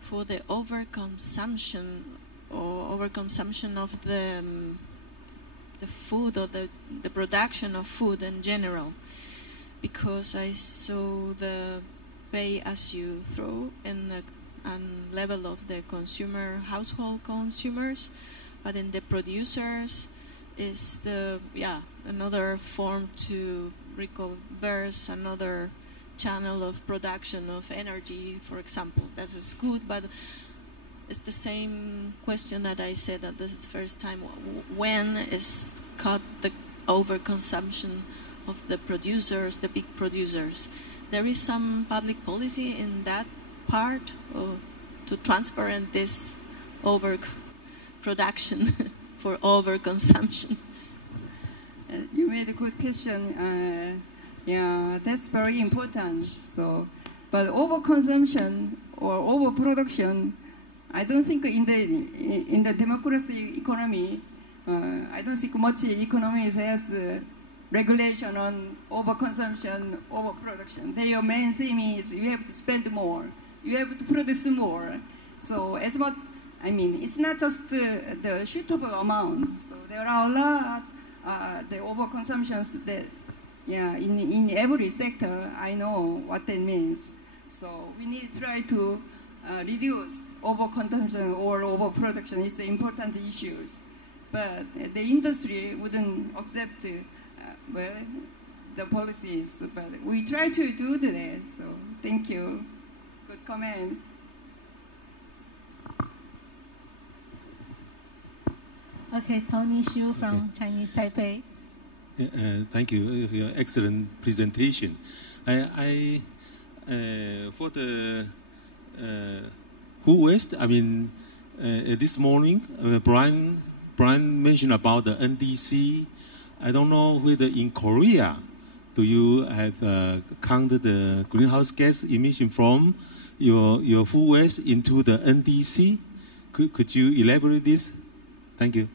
for the overconsumption of the food, or the production of food in general. Because I saw the pay-as-you-throw and level of the household consumers, but in the producers is another form to reverse another channel of production of energy, for example. That is good, but it's the same question that I said at the first time. When is cut the overconsumption of the producers, the big producers? There is some public policy in that part to transparent this overproduction for overconsumption. You made a good question. That's very important. So, but overconsumption or overproduction, I don't think in the democracy economy, I don't think much economies has regulation on overconsumption, overproduction. Their main theme is you have to spend more, you have to produce more. So it's not just the suitable amount. So there are a lot the overconsumptions that, in every sector. I know what that means. So we need to try to reduce overconsumption or overproduction is the important issues. But the industry wouldn't accept, well, the policies. But we try to do that. So thank you. Good comment. Okay, Tony Xu from Chinese Taipei. Thank you for your excellent presentation. I for the food waste, I mean, this morning, Brian mentioned about the NDC. I don't know whether in Korea, do you have counted the greenhouse gas emission from your food waste into the NDC? Could you elaborate this? Thank you.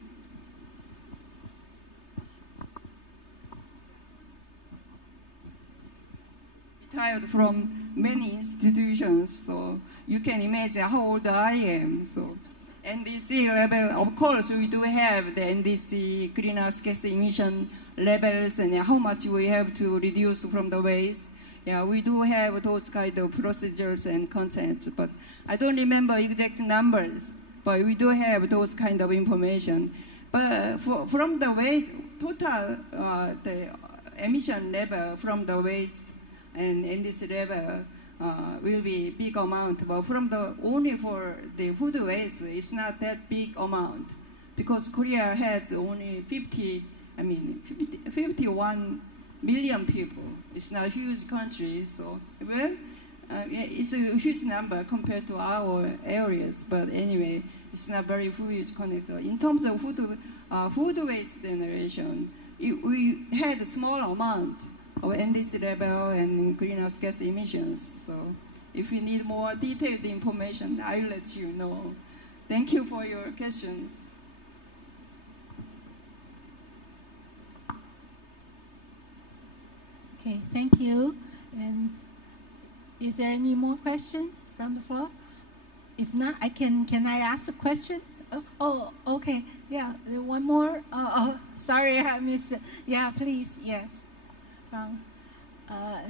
Retired from many institutions, so you can imagine how old I am. So NDC level, of course, we do have the NDC greenhouse gas emission levels and how much we have to reduce from the waste. Yeah, we do have those kind of procedures and contents, but I don't remember exact numbers. But we do have those kind of information. But from the waste, total the emission level from the waste and this level will be big amount, but from the only for the food waste, it's not that big amount because Korea has only 51 million people. It's not a huge country, so well, it's a huge number compared to our areas. But anyway, it's not very huge connector. In terms of food waste generation, we had a small amount of NDC level and greenhouse gas emissions. So if you need more detailed information, I'll let you know. Thank you for your questions. Okay, thank you. And is there any more questions from the floor? If not, can I ask a question? Oh, okay. Yeah, one more. Sorry, I missed it. Yeah, please. Yes.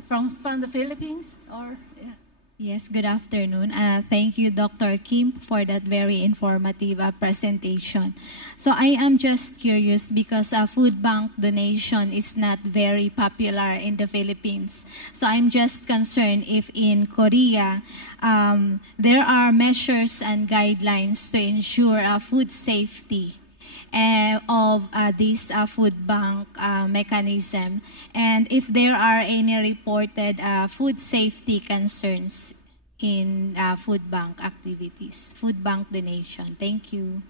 From the Philippines, or yeah. Yes, good afternoon. Thank you, Dr. Kim, for that very informative presentation. So I am just curious because food bank donation is not very popular in the Philippines. So I'm just concerned if in Korea there are measures and guidelines to ensure food safety of this food bank mechanism, and if there are any reported food safety concerns in food bank activities, food bank donation. Thank you.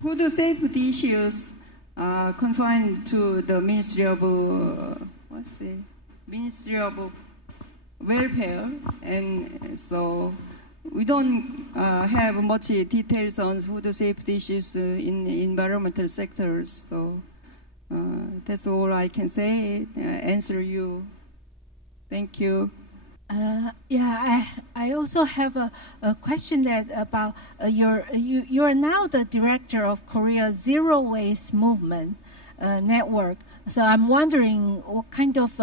Food safety issues confined to the Ministry of Welfare, and so we don't have much details on food safety issues in environmental sectors. So that's all I can say. Answer you. Thank you. I also have a question that about you are now the director of Korea Zero Waste Movement Network. So I'm wondering what kind of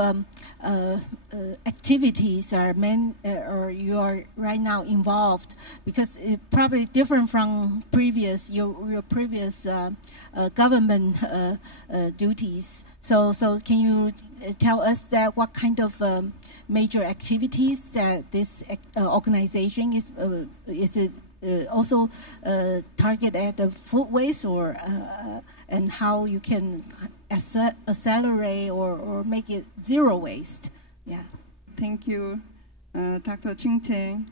activities or you are right now involved, because it's probably different from your previous government duties. So can you tell us that what kind of major activities that this organization is it also target at the food waste, or and how you can accelerate or make it zero waste? Yeah. Thank you, Dr. Ching Cheng.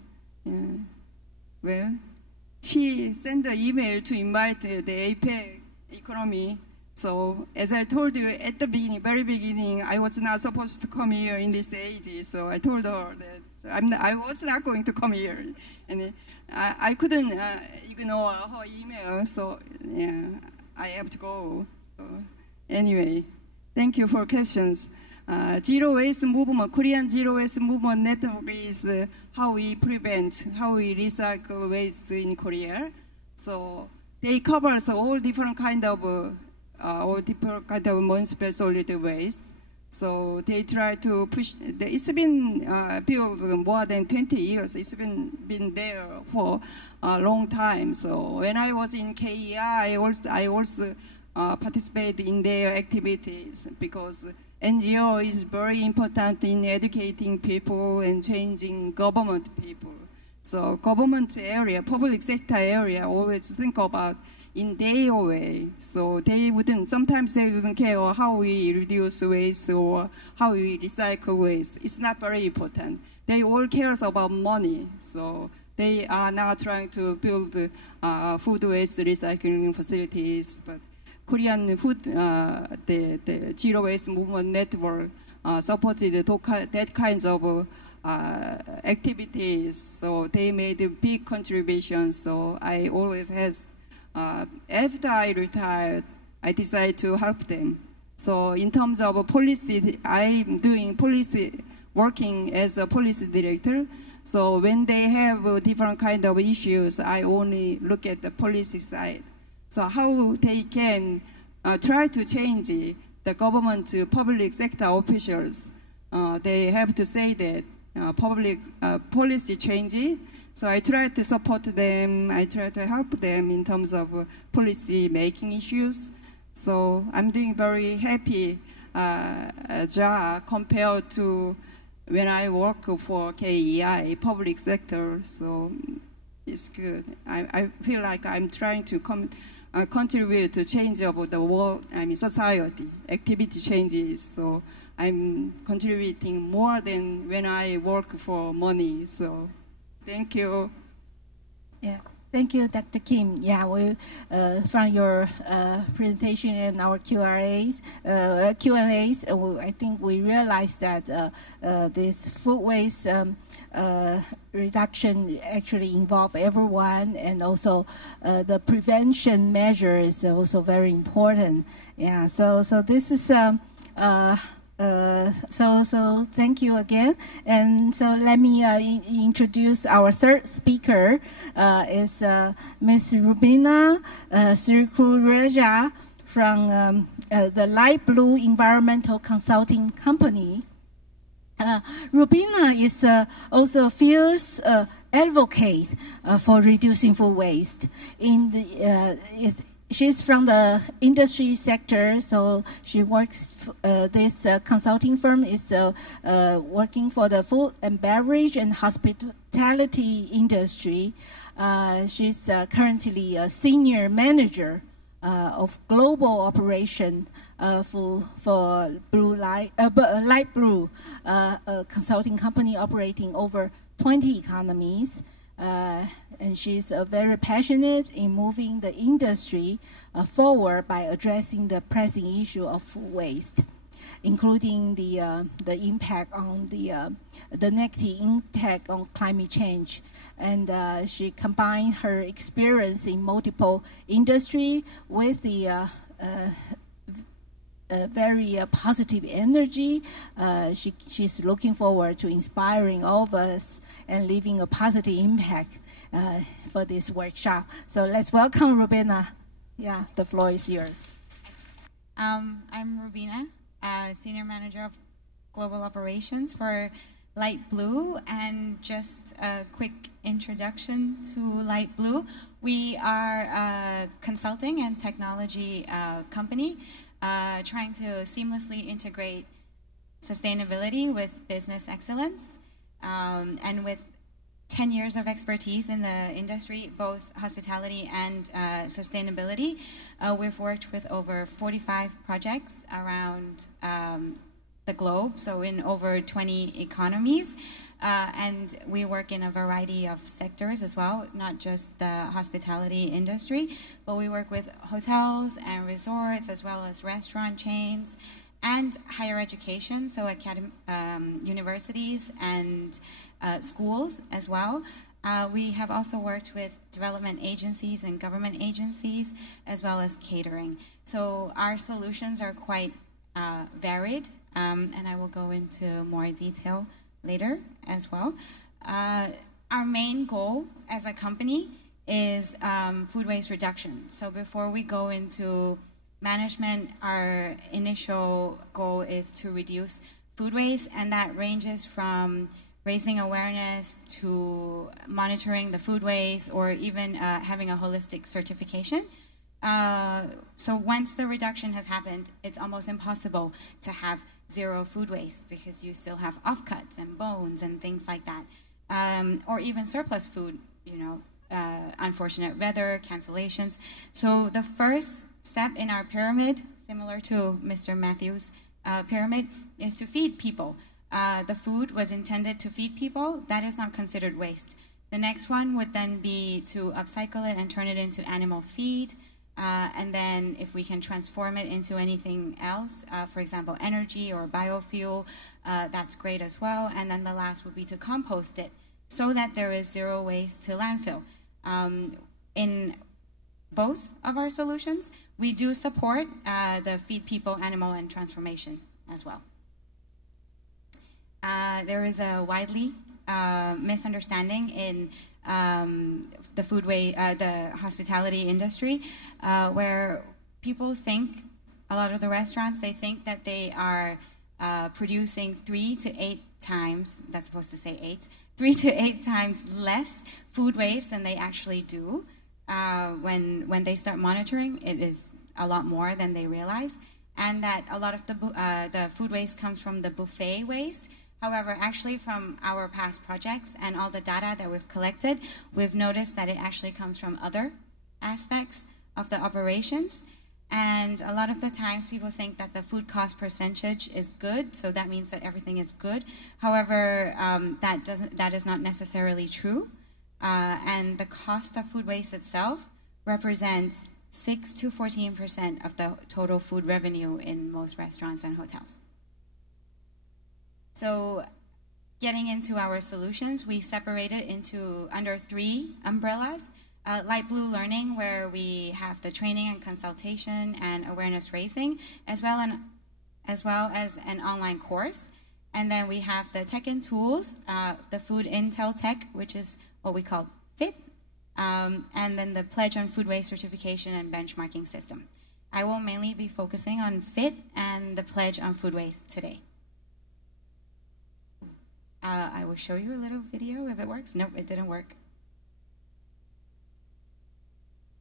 Well, she sent an email to invite the APEC economy. So as I told you at the beginning, very beginning, I was not supposed to come here in this age. So I told her that I was not going to come here, and I couldn't ignore her email. So yeah, I have to go. So anyway, thank you for questions. Zero Waste Movement, Korean Zero Waste Movement Network is how we prevent, how we recycle waste in Korea. So they covers all different kind of municipal solid waste. So they try to push. It's been built more than 20 years. It's been there for a long time. So when I was in KEI, I also participated in their activities because NGO is very important in educating people and changing government people. So government area, public sector area, always think about in their way. So sometimes they wouldn't care how we reduce waste or how we recycle waste. It's not very important. They all care about money. So they are now trying to build food waste recycling facilities. But Korean food, the Zero Waste Movement Network supported that kinds of activities. So they made a big contribution. So I always has, after I retired, I decided to help them. So in terms of policy, I'm doing policy, working as a policy director. So when they have different kind of issues, I only look at the policy side. So how they can try to change the government to public sector officials. They have to say that public policy change. So I try to support them. I try to help them in terms of policy making issues. So I'm doing very happy job compared to when I work for KEI, public sector. So it's good. I feel like I'm trying to contribute to change of the world, society, activity changes. So I'm contributing more than when I work for money. So thank you. Yeah. Thank you, Dr. Kim. Yeah, we from your presentation and our Q&As, I think we realized that this food waste reduction actually involve everyone, and also the prevention measure is also very important. Yeah. So this is. So thank you again, and so let me introduce our third speaker. Is Ms. Rubina Sirkureja from the Light Blue Environmental Consulting Company. Rubina is also a fierce advocate for reducing food waste. She's from the industry sector, so she works. This consulting firm is working for the food and beverage and hospitality industry. She's currently a senior manager of global operation for Light Blue, a consulting company operating over 20 economies. And she's very passionate in moving the industry forward by addressing the pressing issue of food waste, including the impact on the negative impact on climate change. And she combined her experience in multiple industry with the very positive energy. She's looking forward to inspiring all of us and leaving a positive impact for this workshop. So let's welcome Rubina. Yeah, the floor is yours. I'm Rubina, Senior Manager of Global Operations for Light Blue. And just a quick introduction to Light Blue. We are a consulting and technology company trying to seamlessly integrate sustainability with business excellence. And with 10 years of expertise in the industry, both hospitality and sustainability, we've worked with over 45 projects around the globe, so in over 20 economies. And we work in a variety of sectors as well, not just the hospitality industry, but we work with hotels and resorts, as well as restaurant chains and higher education, so universities and schools as well. We have also worked with development agencies and government agencies, as well as catering. So our solutions are quite varied, and I will go into more detail later as well. Our main goal as a company is food waste reduction. So before we go into management, our initial goal is to reduce food waste, and that ranges from raising awareness to monitoring the food waste, or even having a holistic certification. So once the reduction has happened, it's almost impossible to have zero food waste, because you still have offcuts and bones and things like that, or even surplus food, unfortunate weather, cancellations. So the first step in our pyramid, similar to Mr. Matthews' pyramid, is to feed people. The food was intended to feed people. That is not considered waste. The next one would then be to upcycle it and turn it into animal feed. And then if we can transform it into anything else, for example, energy or biofuel, that's great as well. And then the last would be to compost it so that there is zero waste to landfill. In both of our solutions, we do support the feed people, animal, and transformation as well. There is a widely misunderstanding in the hospitality industry, where people think, a lot of the restaurants, they think that they are producing 3 to 8 times, that's supposed to say 8, 3 to 8 times less food waste than they actually do. When they start monitoring, it is a lot more than they realize, and that a lot of the food waste comes from the buffet waste. However, actually from our past projects and all the data that we've collected, we've noticed that it actually comes from other aspects of the operations. And a lot of the times people think that the food cost percentage is good, so that means that everything is good. However, that is not necessarily true. And the cost of food waste itself represents 6 to 14% of the total food revenue in most restaurants and hotels. So getting into our solutions, we separate it into under 3 umbrellas. Light Blue Learning, where we have the training and consultation and awareness raising, as well as an online course. And then we have the tech and tools, the Food Intel Tech, which is what we call FIT, and then the Pledge on Food Waste Certification and Benchmarking System. I will mainly be focusing on FIT and the Pledge on Food Waste today. I will show you a little video if it works. Nope, it didn't work.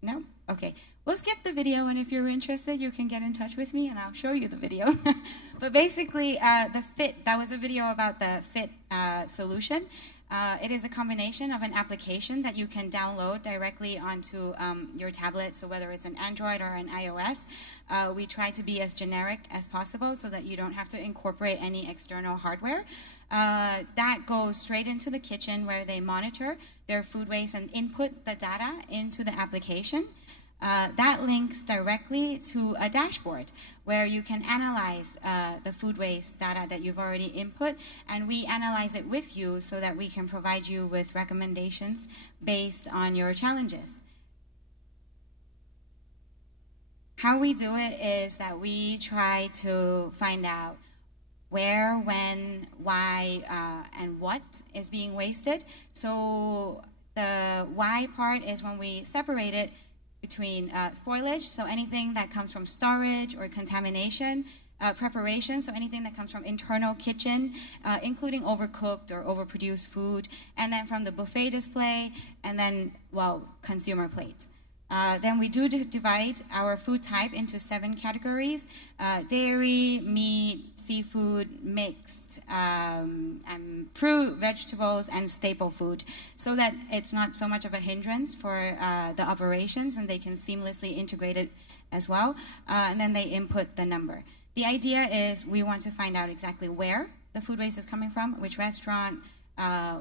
No? Okay. We'll skip the video, and if you're interested, you can get in touch with me, and I'll show you the video. But basically, the FIT, that was a video about the FIT solution. It is a combination of an application that you can download directly onto your tablet, so whether it's an Android or an iOS. We try to be as generic as possible so that you don't have to incorporate any external hardware. That goes straight into the kitchen, where they monitor their food waste and input the data into the application. That links directly to a dashboard where you can analyze the food waste data that you've already input, and we analyze it with you so that we can provide you with recommendations based on your challenges. How we do it is that we try to find out where, when, why, and what is being wasted. So the why part is when we separate it between spoilage, so anything that comes from storage or contamination, preparation, so anything that comes from internal kitchen, including overcooked or overproduced food, and then from the buffet display, and then, well, consumer plate. Then we do divide our food type into 7 categories: dairy, meat, seafood, mixed, and fruit, vegetables, and staple food, so that it's not so much of a hindrance for the operations, and they can seamlessly integrate it as well. And then they input the number. The idea is we want to find out exactly where the food waste is coming from, which restaurant,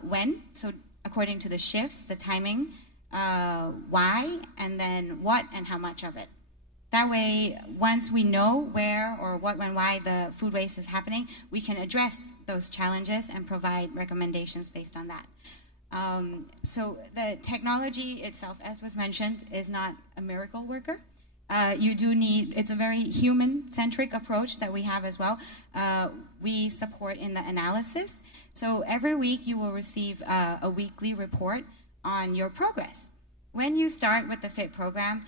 when, so according to the shifts, the timing, why, and then what and how much of it. That way, once we know where or what, when, why the food waste is happening, we can address those challenges and provide recommendations based on that. So the technology itself, as was mentioned, is not a miracle worker. You do need, it's a very human-centric approach that we have as well. We support in the analysis. So every week you will receive a weekly report on your progress. When you start with the FIT program,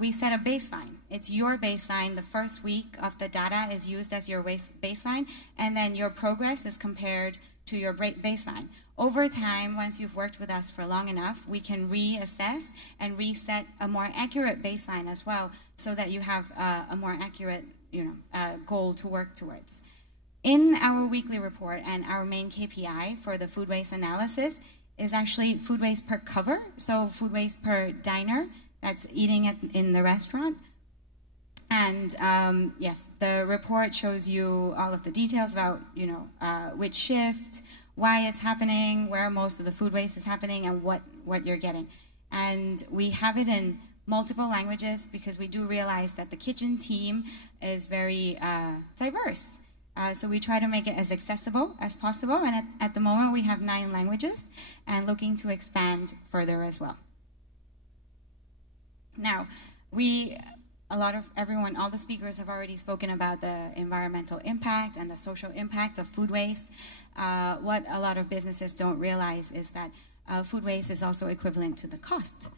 we set a baseline. It's your baseline. The first week of the data is used as your baseline, and then your progress is compared to your baseline. Over time, once you've worked with us for long enough, we can reassess and reset a more accurate baseline as well, so that you have a more accurate goal to work towards. In our weekly report, and our main KPI for the food waste analysis is actually food waste per cover, so food waste per diner that's eating in the restaurant. And yes, the report shows you all of the details about which shift, why it's happening, where most of the food waste is happening, and what you're getting. And we have it in multiple languages because we do realize that the kitchen team is very diverse. So we try to make it as accessible as possible, and at the moment we have 9 languages and looking to expand further as well. Now, all the speakers have already spoken about the environmental impact and the social impact of food waste. What a lot of businesses don't realize is that food waste is also equivalent to the cost.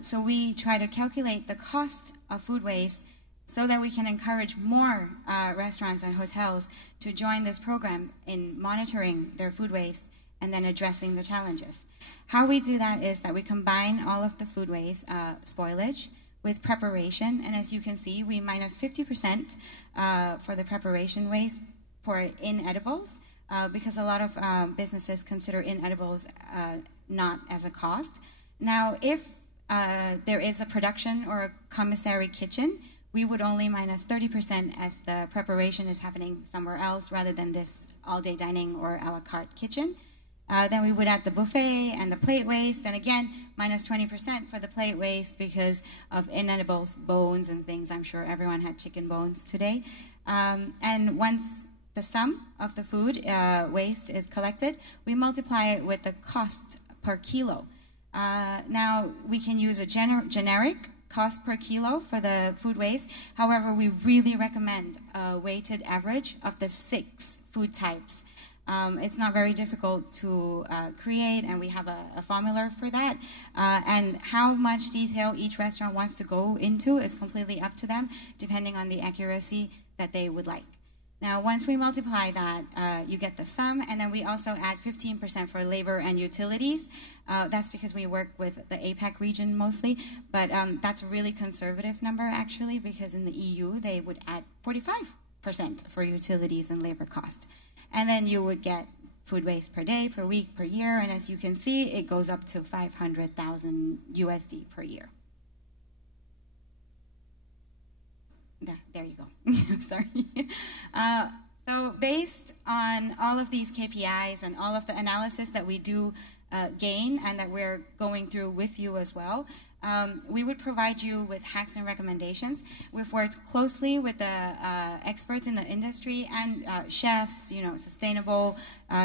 So we try to calculate the cost of food waste so that we can encourage more restaurants and hotels to join this program in monitoring their food waste and then addressing the challenges. How we do that is that we combine all of the food waste spoilage with preparation, and as you can see, we minus 50% for the preparation waste for inedibles, because a lot of businesses consider inedibles not as a cost. Now, if there is a production or a commissary kitchen, we would only minus 30% as the preparation is happening somewhere else rather than this all-day dining or a la carte kitchen. Then we would add the buffet and the plate waste, and again, minus 20% for the plate waste because of inedibles, bones and things. I'm sure everyone had chicken bones today. And once the sum of the food waste is collected, we multiply it with the cost per kilo. Now, we can use a generic cost per kilo for the food waste. However, we really recommend a weighted average of the 6 food types. It's not very difficult to create, and we have a formula for that. And how much detail each restaurant wants to go into is completely up to them, depending on the accuracy that they would like. Now, once we multiply that, you get the sum, and then we also add 15% for labor and utilities. That's because we work with the APAC region mostly, but that's a really conservative number, actually, because in the EU, they would add 45% for utilities and labor cost. And then you would get food waste per day, per week, per year, and as you can see, it goes up to 500,000 USD per year. There you go. Sorry. So based on all of these KPIs and all of the analysis that we do gain and that we're going through with you as well, we would provide you with hacks and recommendations. We've worked closely with the experts in the industry and chefs, sustainable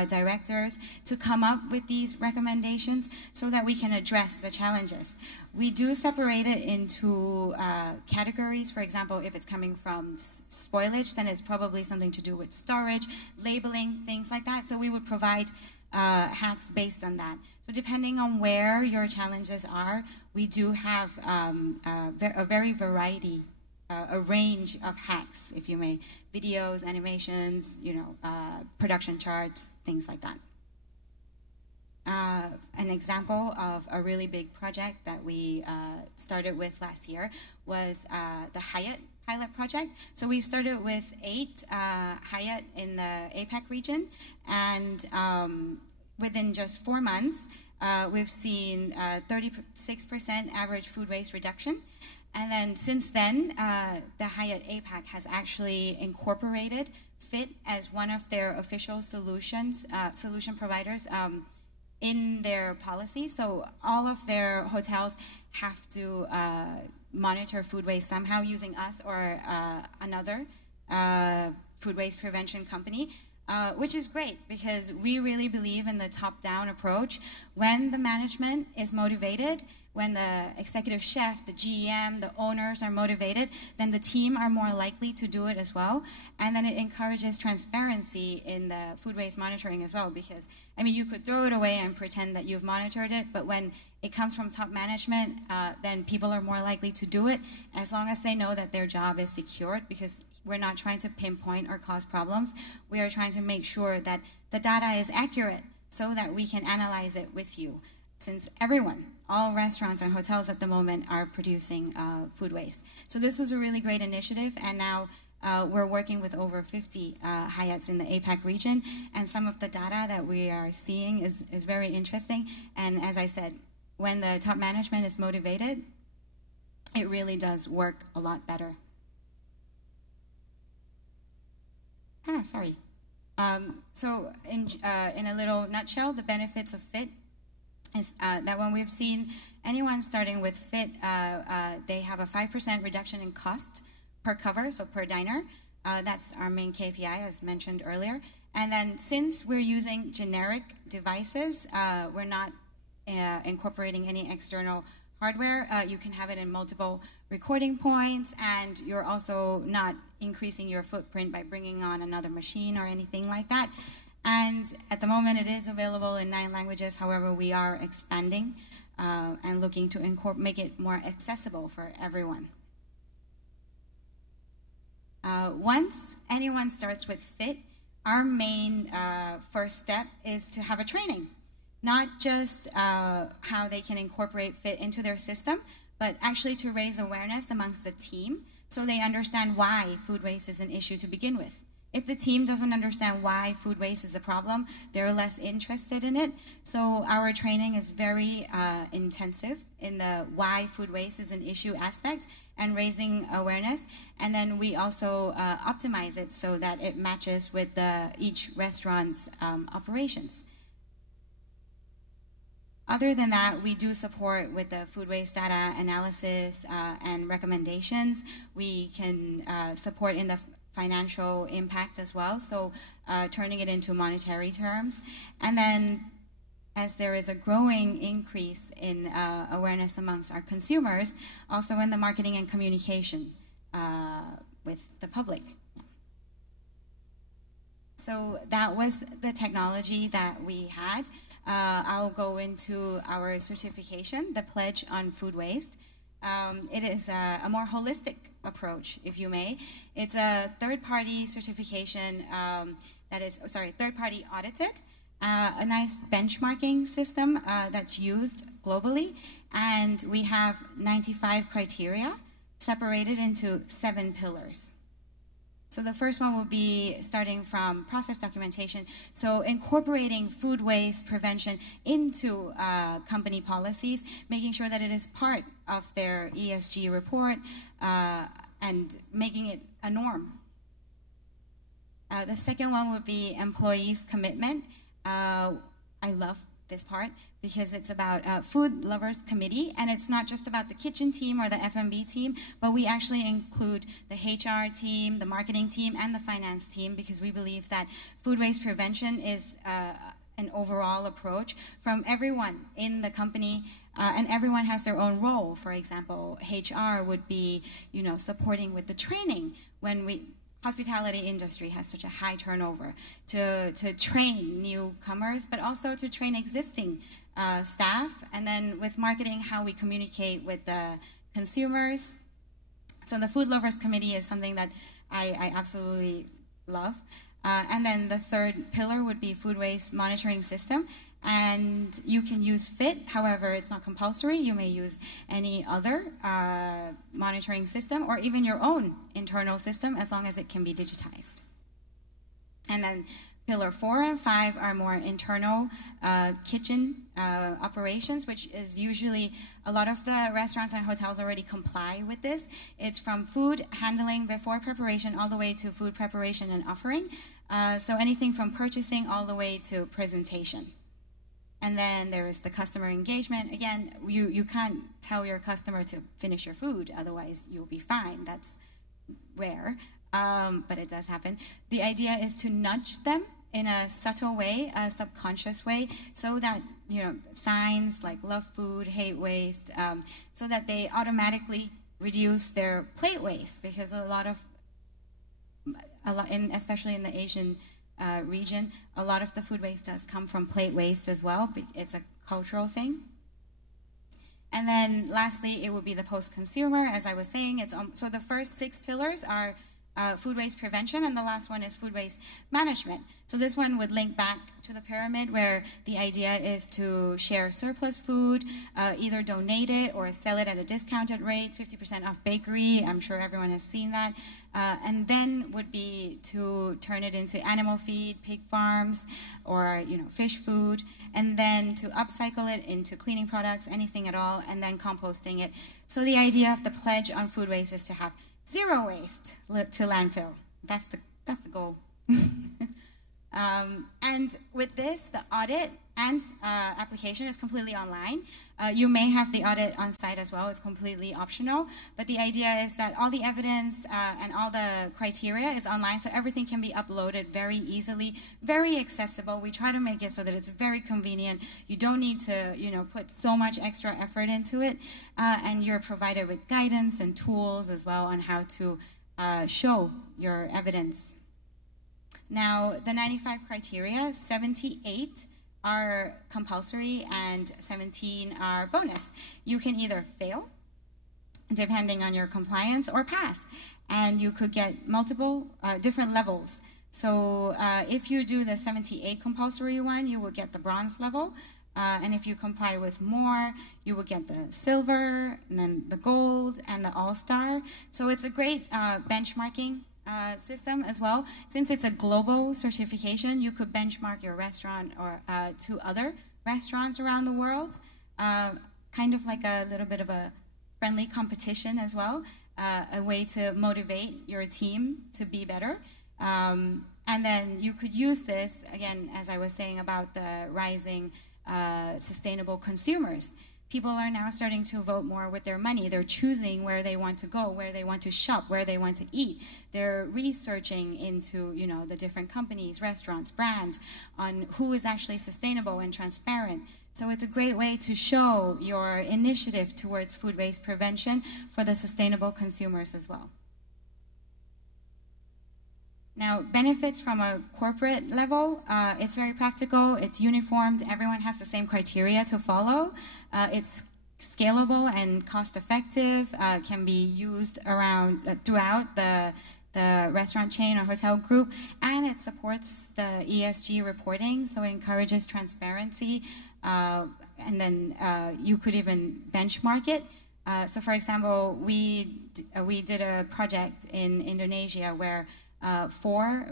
directors to come up with these recommendations so that we can address the challenges. We do separate it into categories. For example, if it's coming from spoilage, then it's probably something to do with storage, labeling, things like that. So we would provide hacks based on that. So depending on where your challenges are, we do have a very variety, a range of hacks, if you may, videos, animations, production charts, things like that. An example of a really big project that we started with last year was the Hyatt pilot project. So we started with 8 Hyatt in the APAC region, and within just 4 months, we've seen 36% average food waste reduction. And then since then, the Hyatt APAC has actually incorporated FIT as one of their official solution providers in their policy. So all of their hotels have to monitor food waste somehow using us or another food waste prevention company. Which is great because we really believe in the top-down approach. When the management is motivated, when the executive chef, the GM, the owners are motivated, then the team are more likely to do it as well. And then it encourages transparency in the food waste monitoring as well because, you could throw it away and pretend that you've monitored it, but when it comes from top management, then people are more likely to do it as long as they know that their job is secured, because we're not trying to pinpoint or cause problems. We are trying to make sure that the data is accurate so that we can analyze it with you. Since all restaurants and hotels at the moment are producing food waste. So this was a really great initiative, and now we're working with over 50 Hyats in the APAC region, and some of the data that we are seeing is very interesting. And as I said, when the top management is motivated, it really does work a lot better. So in a little nutshell, the benefits of FIT is that when we've seen anyone starting with FIT, they have a 5% reduction in cost per cover, so per diner. That's our main KPI, as mentioned earlier. And then since we're using generic devices, we're not incorporating any external hardware. You can have it in multiple recording points, and you're also not increasing your footprint by bringing on another machine or anything like that. And at the moment, it is available in 9 languages. However, we are expanding and looking to make it more accessible for everyone. Once anyone starts with FIT, our main first step is to have a training. Not just how they can incorporate FIT into their system, but actually to raise awareness amongst the team so they understand why food waste is an issue to begin with. If the team doesn't understand why food waste is a problem, they're less interested in it. So our training is very intensive in the why food waste is an issue aspect and raising awareness. And then we also optimize it so that it matches with each restaurant's operations. Other than that, we do support with the food waste data analysis and recommendations. We can support in the financial impact as well, so turning it into monetary terms. And then as there is a growing increase in awareness amongst our consumers, also in the marketing and communication with the public. So that was the technology that we had. I'll go into our certification, the Pledge on Food Waste. It is a more holistic approach, if you may. It's a third-party certification third-party audited, a nice benchmarking system that's used globally, and we have 95 criteria separated into 7 pillars. So the first one will be starting from process documentation. So incorporating food waste prevention into company policies, making sure that it is part of their ESG report and making it a norm. The second one would be employees' commitment. I love this part because it's about Food Lovers Committee, and it's not just about the kitchen team or the F&B team, but we actually include the HR team, the marketing team, and the finance team, because we believe that food waste prevention is an overall approach from everyone in the company, and everyone has their own role. For example, HR would be, supporting with the training when hospitality industry has such a high turnover, to train newcomers, but also to train existing staff. And then with marketing, how we communicate with the consumers. So the Food Lovers Committee is something that I absolutely love. And then the third pillar would be food waste monitoring system. And you can use FIT, however, it's not compulsory. You may use any other monitoring system or even your own internal system as long as it can be digitized. And then pillar 4 and 5 are more internal kitchen operations, which is usually a lot of the restaurants and hotels already comply with this. It's from food handling before preparation all the way to food preparation and offering. So anything from purchasing all the way to presentation. And then there is the customer engagement. Again, you can't tell your customer to finish your food, otherwise you'll be fined. That's rare, but it does happen. The idea is to nudge them in a subtle way, a subconscious way, so that signs like love food, hate waste, so that they automatically reduce their plate waste, because especially in the Asian region, a lot of the food waste does come from plate waste as well. It's a cultural thing. And then lastly, it would be the post-consumer. As I was saying, so the first 6 pillars are food waste prevention, and the last one is food waste management. So this one would link back to the pyramid, where the idea is to share surplus food, either donate it or sell it at a discounted rate, 50% off bakery. I'm sure everyone has seen that. And then would be to turn it into animal feed, pig farms, or fish food, and then to upcycle it into cleaning products, anything at all, and then composting it. So the idea of the pledge on food waste is to have 0 waste to landfill. That's the goal. And with this, the audit and application is completely online. You may have the audit on site as well. It's completely optional. But the idea is that all the evidence and all the criteria is online, so everything can be uploaded very easily, very accessible. We try to make it so that it's very convenient. You don't need to, put so much extra effort into it. And you're provided with guidance and tools as well on how to show your evidence. Now, the 95 criteria, 78 are compulsory and 17 are bonus. You can either fail, depending on your compliance, or pass. And you could get multiple different levels. So if you do the 78 compulsory one, you will get the bronze level. And if you comply with more, you will get the silver, and then the gold, and the all-star. So it's a great benchmarking system as well. Since it's a global certification, you could benchmark your restaurant or to other restaurants around the world, kind of like a little bit of a friendly competition as well, a way to motivate your team to be better. And then you could use this, again, as I was saying about the rising sustainable consumers. People are now starting to vote more with their money. They're choosing where they want to go, where they want to shop, where they want to eat. They're researching into, the different companies, restaurants, brands, on who is actually sustainable and transparent. So it's a great way to show your initiative towards food waste prevention for the sustainable consumers as well. Now, benefits from a corporate level, it's very practical, it's uniformed, everyone has the same criteria to follow. It's scalable and cost-effective, can be used throughout the restaurant chain or hotel group, and it supports the ESG reporting, so it encourages transparency, and then you could even benchmark it. So for example, we did a project in Indonesia where 4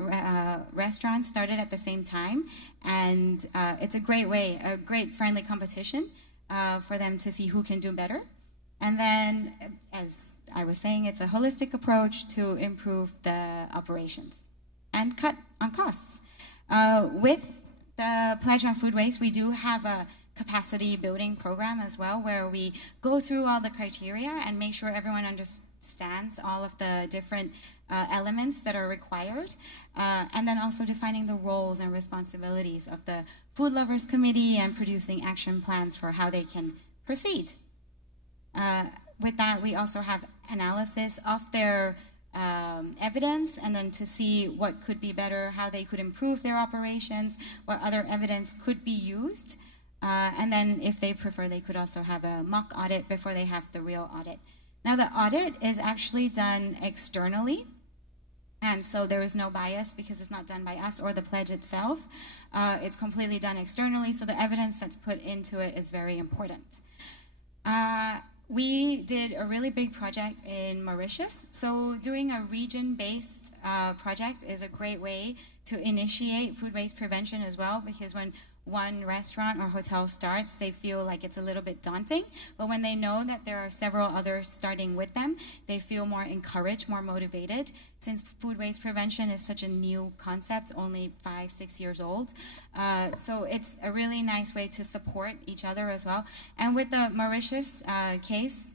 restaurants started at the same time, and it's a great way, a great friendly competition for them to see who can do better. And then, as I was saying, it's a holistic approach to improve the operations and cut on costs. With the Pledge on Food Waste, we do have a capacity building program as well, where we go through all the criteria and make sure everyone understands all of the different elements that are required, and then also defining the roles and responsibilities of the Food Lovers Committee and producing action plans for how they can proceed. With that, we also have analysis of their evidence, and then to see what could be better, how they could improve their operations, what other evidence could be used. And then if they prefer, they could also have a mock audit before they have the real audit. Now, the audit is actually done externally, and so there is no bias because it's not done by us or the pledge itself. It's completely done externally, so the evidence that's put into it is very important. We did a really big project in Mauritius. So doing a region-based project is a great way to initiate food waste prevention as well, because when one restaurant or hotel starts, they feel like it's a little bit daunting. But when they know that there are several others starting with them, they feel more encouraged, more motivated. Since food waste prevention is such a new concept, only 5-6 years old. So it's a really nice way to support each other as well. And with the Mauritius case,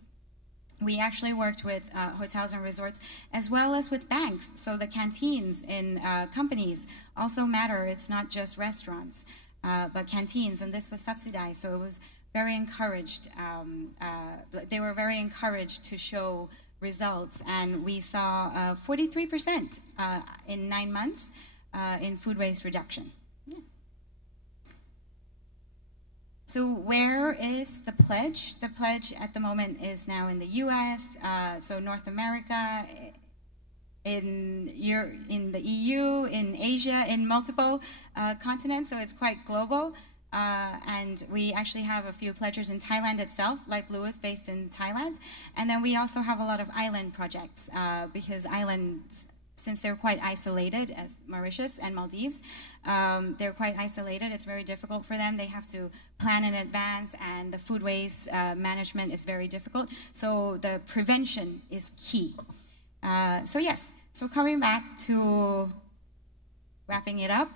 we actually worked with hotels and resorts as well as with banks. So the canteens in companies also matter. It's not just restaurants, but canteens, and this was subsidized. So it was very encouraged. They were very encouraged to show results, and we saw 43% in 9 months in food waste reduction. Yeah. So where is the pledge? The pledge at the moment is now in the U.S., so North America, in the EU, in Asia, in multiple continents, so it's quite global. And we actually have a few pledgers in Thailand itself. Light Blue is based in Thailand. And then we also have a lot of island projects because islands, since they're quite isolated, as Mauritius and Maldives, they're quite isolated. It's very difficult for them. They have to plan in advance, and the food waste management is very difficult. So the prevention is key. So yes, so coming back to wrapping it up,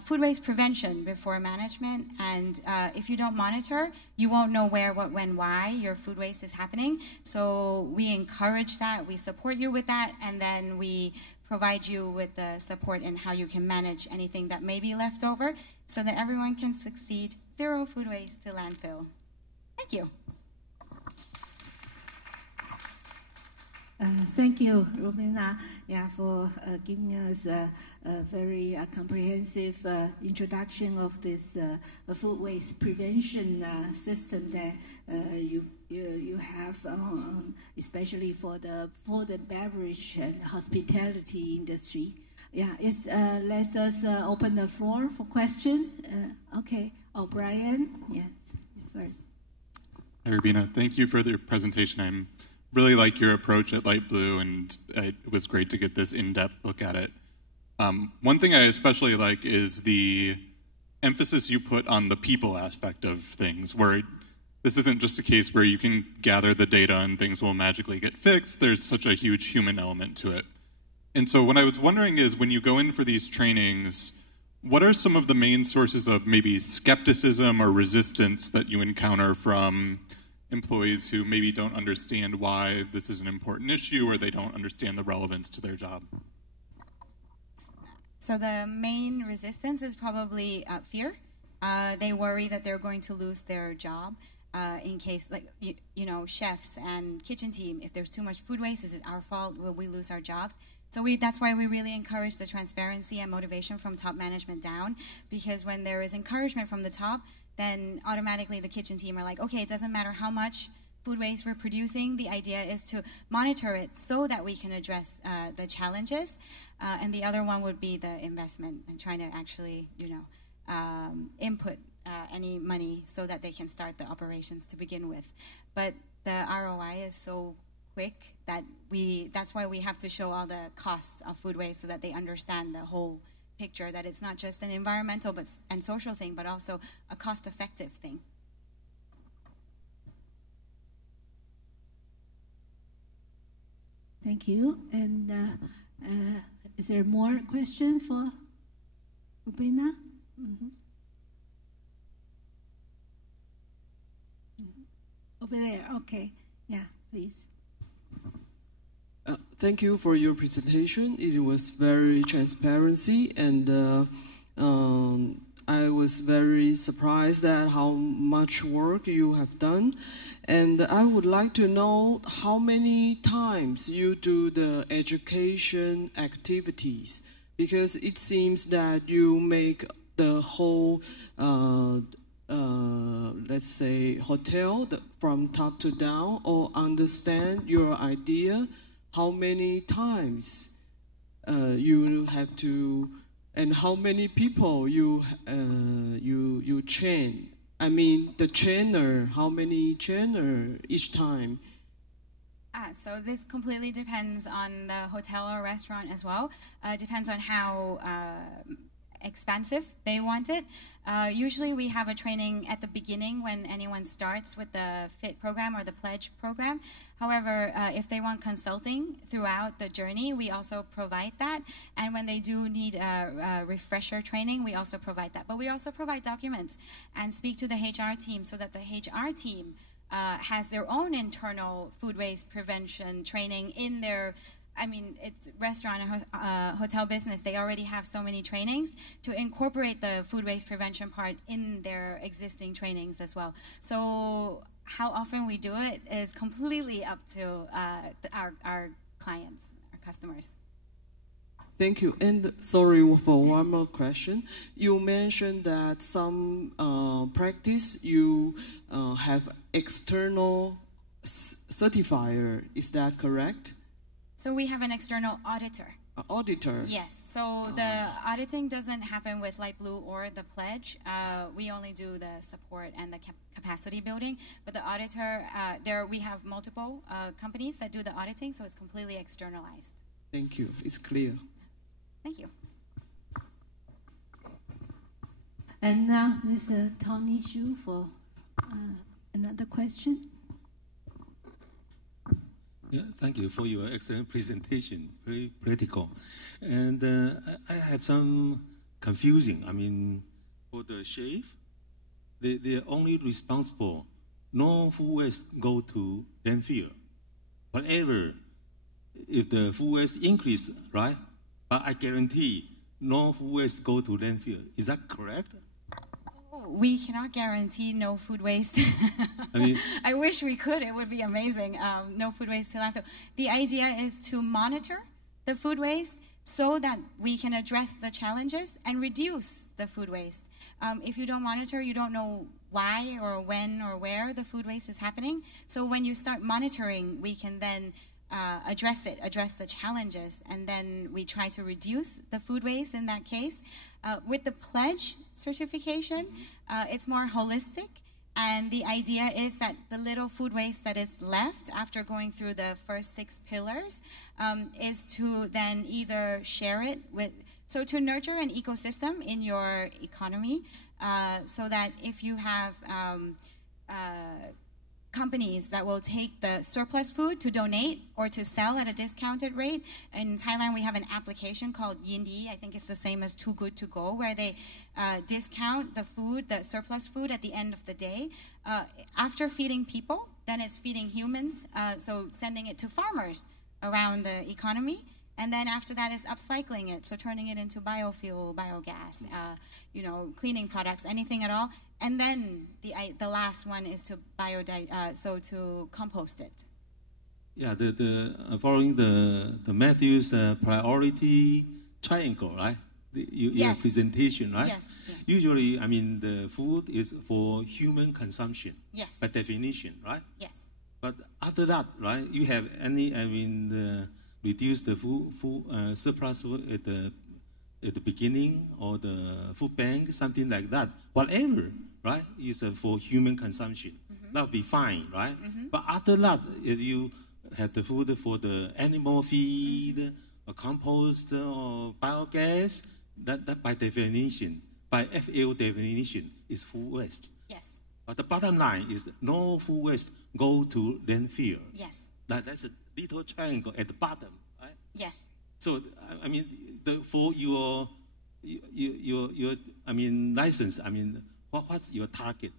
food waste prevention before management, and if you don't monitor, you won't know where, what, when, why your food waste is happening. So we encourage that, we support you with that, and then we provide you with the support in how you can manage anything that may be left over so that everyone can succeed. Zero food waste to landfill. Thank you. Thank you, Rubina, for giving us a very comprehensive introduction of this food waste prevention system that you have, especially for the food and beverage and hospitality industry. Let us open the floor for questions. Okay, O'Brien, yes, first. Hi, Rubina. Thank you for the presentation. I'm really like your approach at Light Blue, and it was great to get this in-depth look at it. One thing I especially like is the emphasis you put on the people aspect of things, where this isn't just a case where you can gather the data and things will magically get fixed. There's such a huge human element to it. And so what I was wondering is, when you go in for these trainings, what are some of the main sources of maybe skepticism or resistance that you encounter from employees who maybe don't understand why this is an important issue, or they don't understand the relevance to their job? So the main resistance is probably fear. They worry that they're going to lose their job in case, like, you know, chefs and kitchen team, if there's too much food waste, is it our fault? Will we lose our jobs? So that's why we really encourage the transparency and motivation from top management down, because when there is encouragement from the top, then automatically the kitchen team are like, okay, it doesn't matter how much food waste we're producing. The idea is to monitor it so that we can address the challenges. And the other one would be the investment and trying to actually, you know, input any money so that they can start the operations to begin with. But the ROI is so quick that that's why we have to show all the costs of food waste so that they understand the whole picture, that it's not just an environmental and social thing, but also a cost-effective thing. Thank you. And is there more question for Rubina? Mm-hmm. Mm-hmm. Over there. Okay. Yeah, please. Thank you for your presentation. It was very transparency, and I was very surprised at how much work you have done. And I would like to know how many times you do the education activities, because it seems that you make the whole, let's say, hotel from top to down, or understand your idea. How many times you have to, and how many people you train? I mean, the trainer, how many trainer each time? So this completely depends on the hotel or restaurant as well. Depends on how expansive they want it. Usually we have a training at the beginning when anyone starts with the FIT program or the pledge program. However, if they want consulting throughout the journey, we also provide that. And when they do need a refresher training, we also provide that. But we also provide documents and speak to the HR team so that the HR team has their own internal food waste prevention training in their, I mean, it's restaurant and hotel business. They already have so many trainings to incorporate the food waste prevention part in their existing trainings as well. So how often we do it is completely up to our clients, our customers. Thank you. And sorry for one more question. You mentioned that some practice you have external certifier. Is that correct? So we have an external auditor. Auditor. Yes. So the auditing doesn't happen with Light Blue or the pledge. We only do the support and the capacity building. But the auditor, there we have multiple companies that do the auditing, so it's completely externalized. Thank you. It's clear. Thank you. And now this is Tony Xu for another question. Yeah, thank you for your excellent presentation, very practical. And I had some confusion. I mean, for the chef, they're only responsible, no food waste go to landfill. However, if the food waste increase, right, but I guarantee no food waste go to landfill. Is that correct? We cannot guarantee no food waste. I mean, I wish we could. It would be amazing. No food waste to landfill. The idea is to monitor the food waste so that we can address the challenges and reduce the food waste. If you don't monitor, you don't know why or when or where the food waste is happening. So when you start monitoring, we can then address the challenges, and then we try to reduce the food waste in that case. With the pledge certification, it's more holistic, and the idea is that the little food waste that is left after going through the first 6 pillars is to then either share it with, so to nurture an ecosystem in your economy, so that if you have companies that will take the surplus food to donate or to sell at a discounted rate. In Thailand, we have an application called Yindi. I think it's the same as Too Good To Go, where they discount the food, the surplus food, at the end of the day. After feeding people, then it's feeding humans, so sending it to farmers around the economy. And then after that is upcycling it, so turning it into biofuel, biogas, cleaning products, anything at all. And then the last one is to to compost it. Yeah, following the Matthew's priority triangle, right? Your presentation, right? Yes. Usually, I mean, the food is for human consumption. Yes. By definition, right? Yes. But after that, right? You have reduce the food surplus food at the beginning, or the food bank, something like that. Whatever, right, is for human consumption. That would be fine, right? But after that, if you have the food for the animal feed, or compost, or biogas, that by definition, by FAO definition, is food waste. Yes. But the bottom line is no food waste go to landfill. Yes. That's a little triangle at the bottom, right? Yes. So I mean, for your license, I mean, what's your target?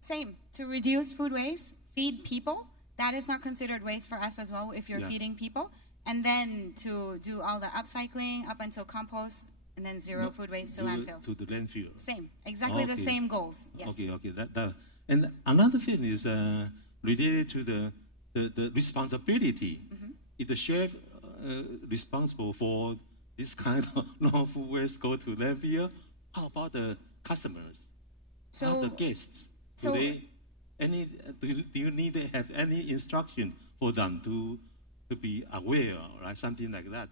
Same, to reduce food waste, feed people. That is not considered waste for us as well if you're feeding people. And then to do all the upcycling up until compost, and then zero food waste to landfill. To the landfill. Same, exactly the same goals. Yes. Okay. And another thing is related to the responsibility. Is the chef responsible for this kind of no food waste go to landfill? How about the customers? How the guests? Do you need to have any instruction for them to be aware, right? Something like that.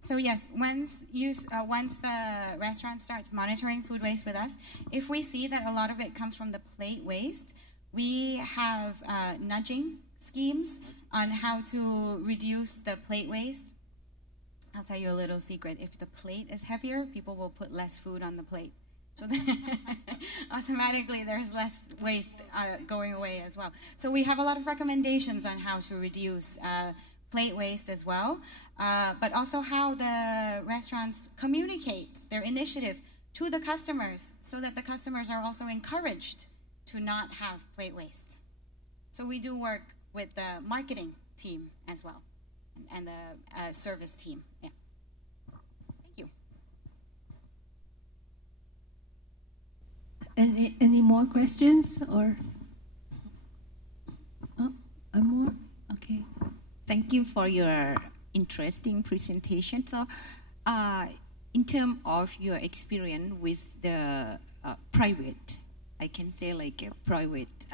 So yes, once the restaurant starts monitoring food waste with us, if we see that a lot of it comes from the plate waste, we have nudging schemes on how to reduce the plate waste. I'll tell you a little secret. If the plate is heavier, people will put less food on the plate. So then automatically there's less waste going away as well. So we have a lot of recommendations on how to reduce plate waste as well, but also how the restaurants communicate their initiative to the customers so that the customers are also encouraged to not have plate waste. So we do work with the marketing team as well and the service team. Yeah. Thank you. Any more questions or? Oh, more? Okay. Thank you for your interesting presentation. So in terms of your experience with the private, I can say like a private,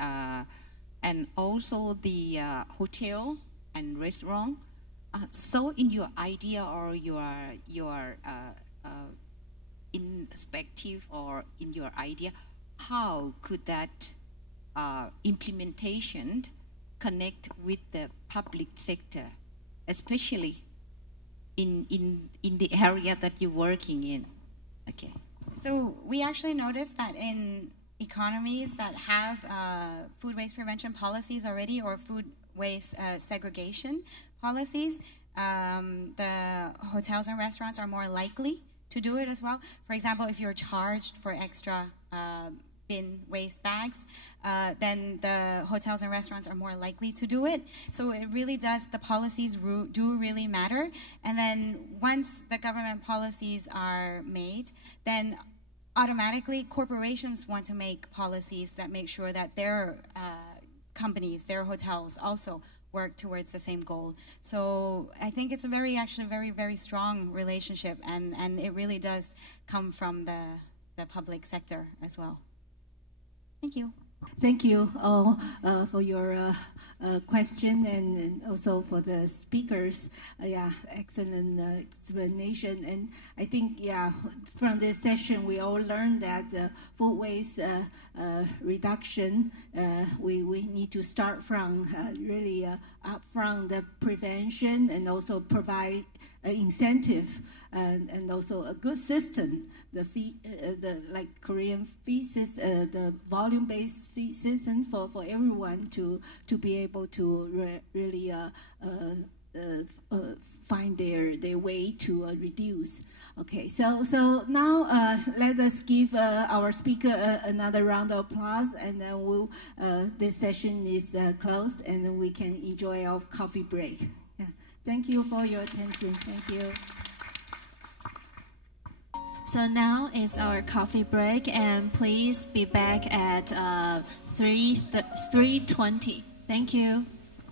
and also the hotel and restaurant. So in your idea or your in perspective or in your idea, how could that implementation connect with the public sector, especially in the area that you're working in? Okay. So we actually noticed that in economies that have food waste prevention policies already or food waste segregation policies, the hotels and restaurants are more likely to do it as well. For example, if you're charged for extra bin waste bags, then the hotels and restaurants are more likely to do it. So it really does, the policies do really matter. And then once the government policies are made, then automatically corporations want to make policies that make sure that their companies, their hotels also work towards the same goal. So I think it's a very strong relationship, and it really does come from the public sector as well. Thank you. Thank you all for your question and also for the speakers. Excellent explanation. And I think, from this session, we all learned that food waste reduction, we need to start from really upfront the prevention and also provide incentive and also a good system. The like Korean feed system, the volume-based feed system for everyone to be able to really find their way to reduce. Okay, so now let us give our speaker another round of applause, and then we'll, this session is closed, and then we can enjoy our coffee break. Yeah. Thank you for your attention. Thank you. So now is our coffee break, and please be back at 3:20. Thank you.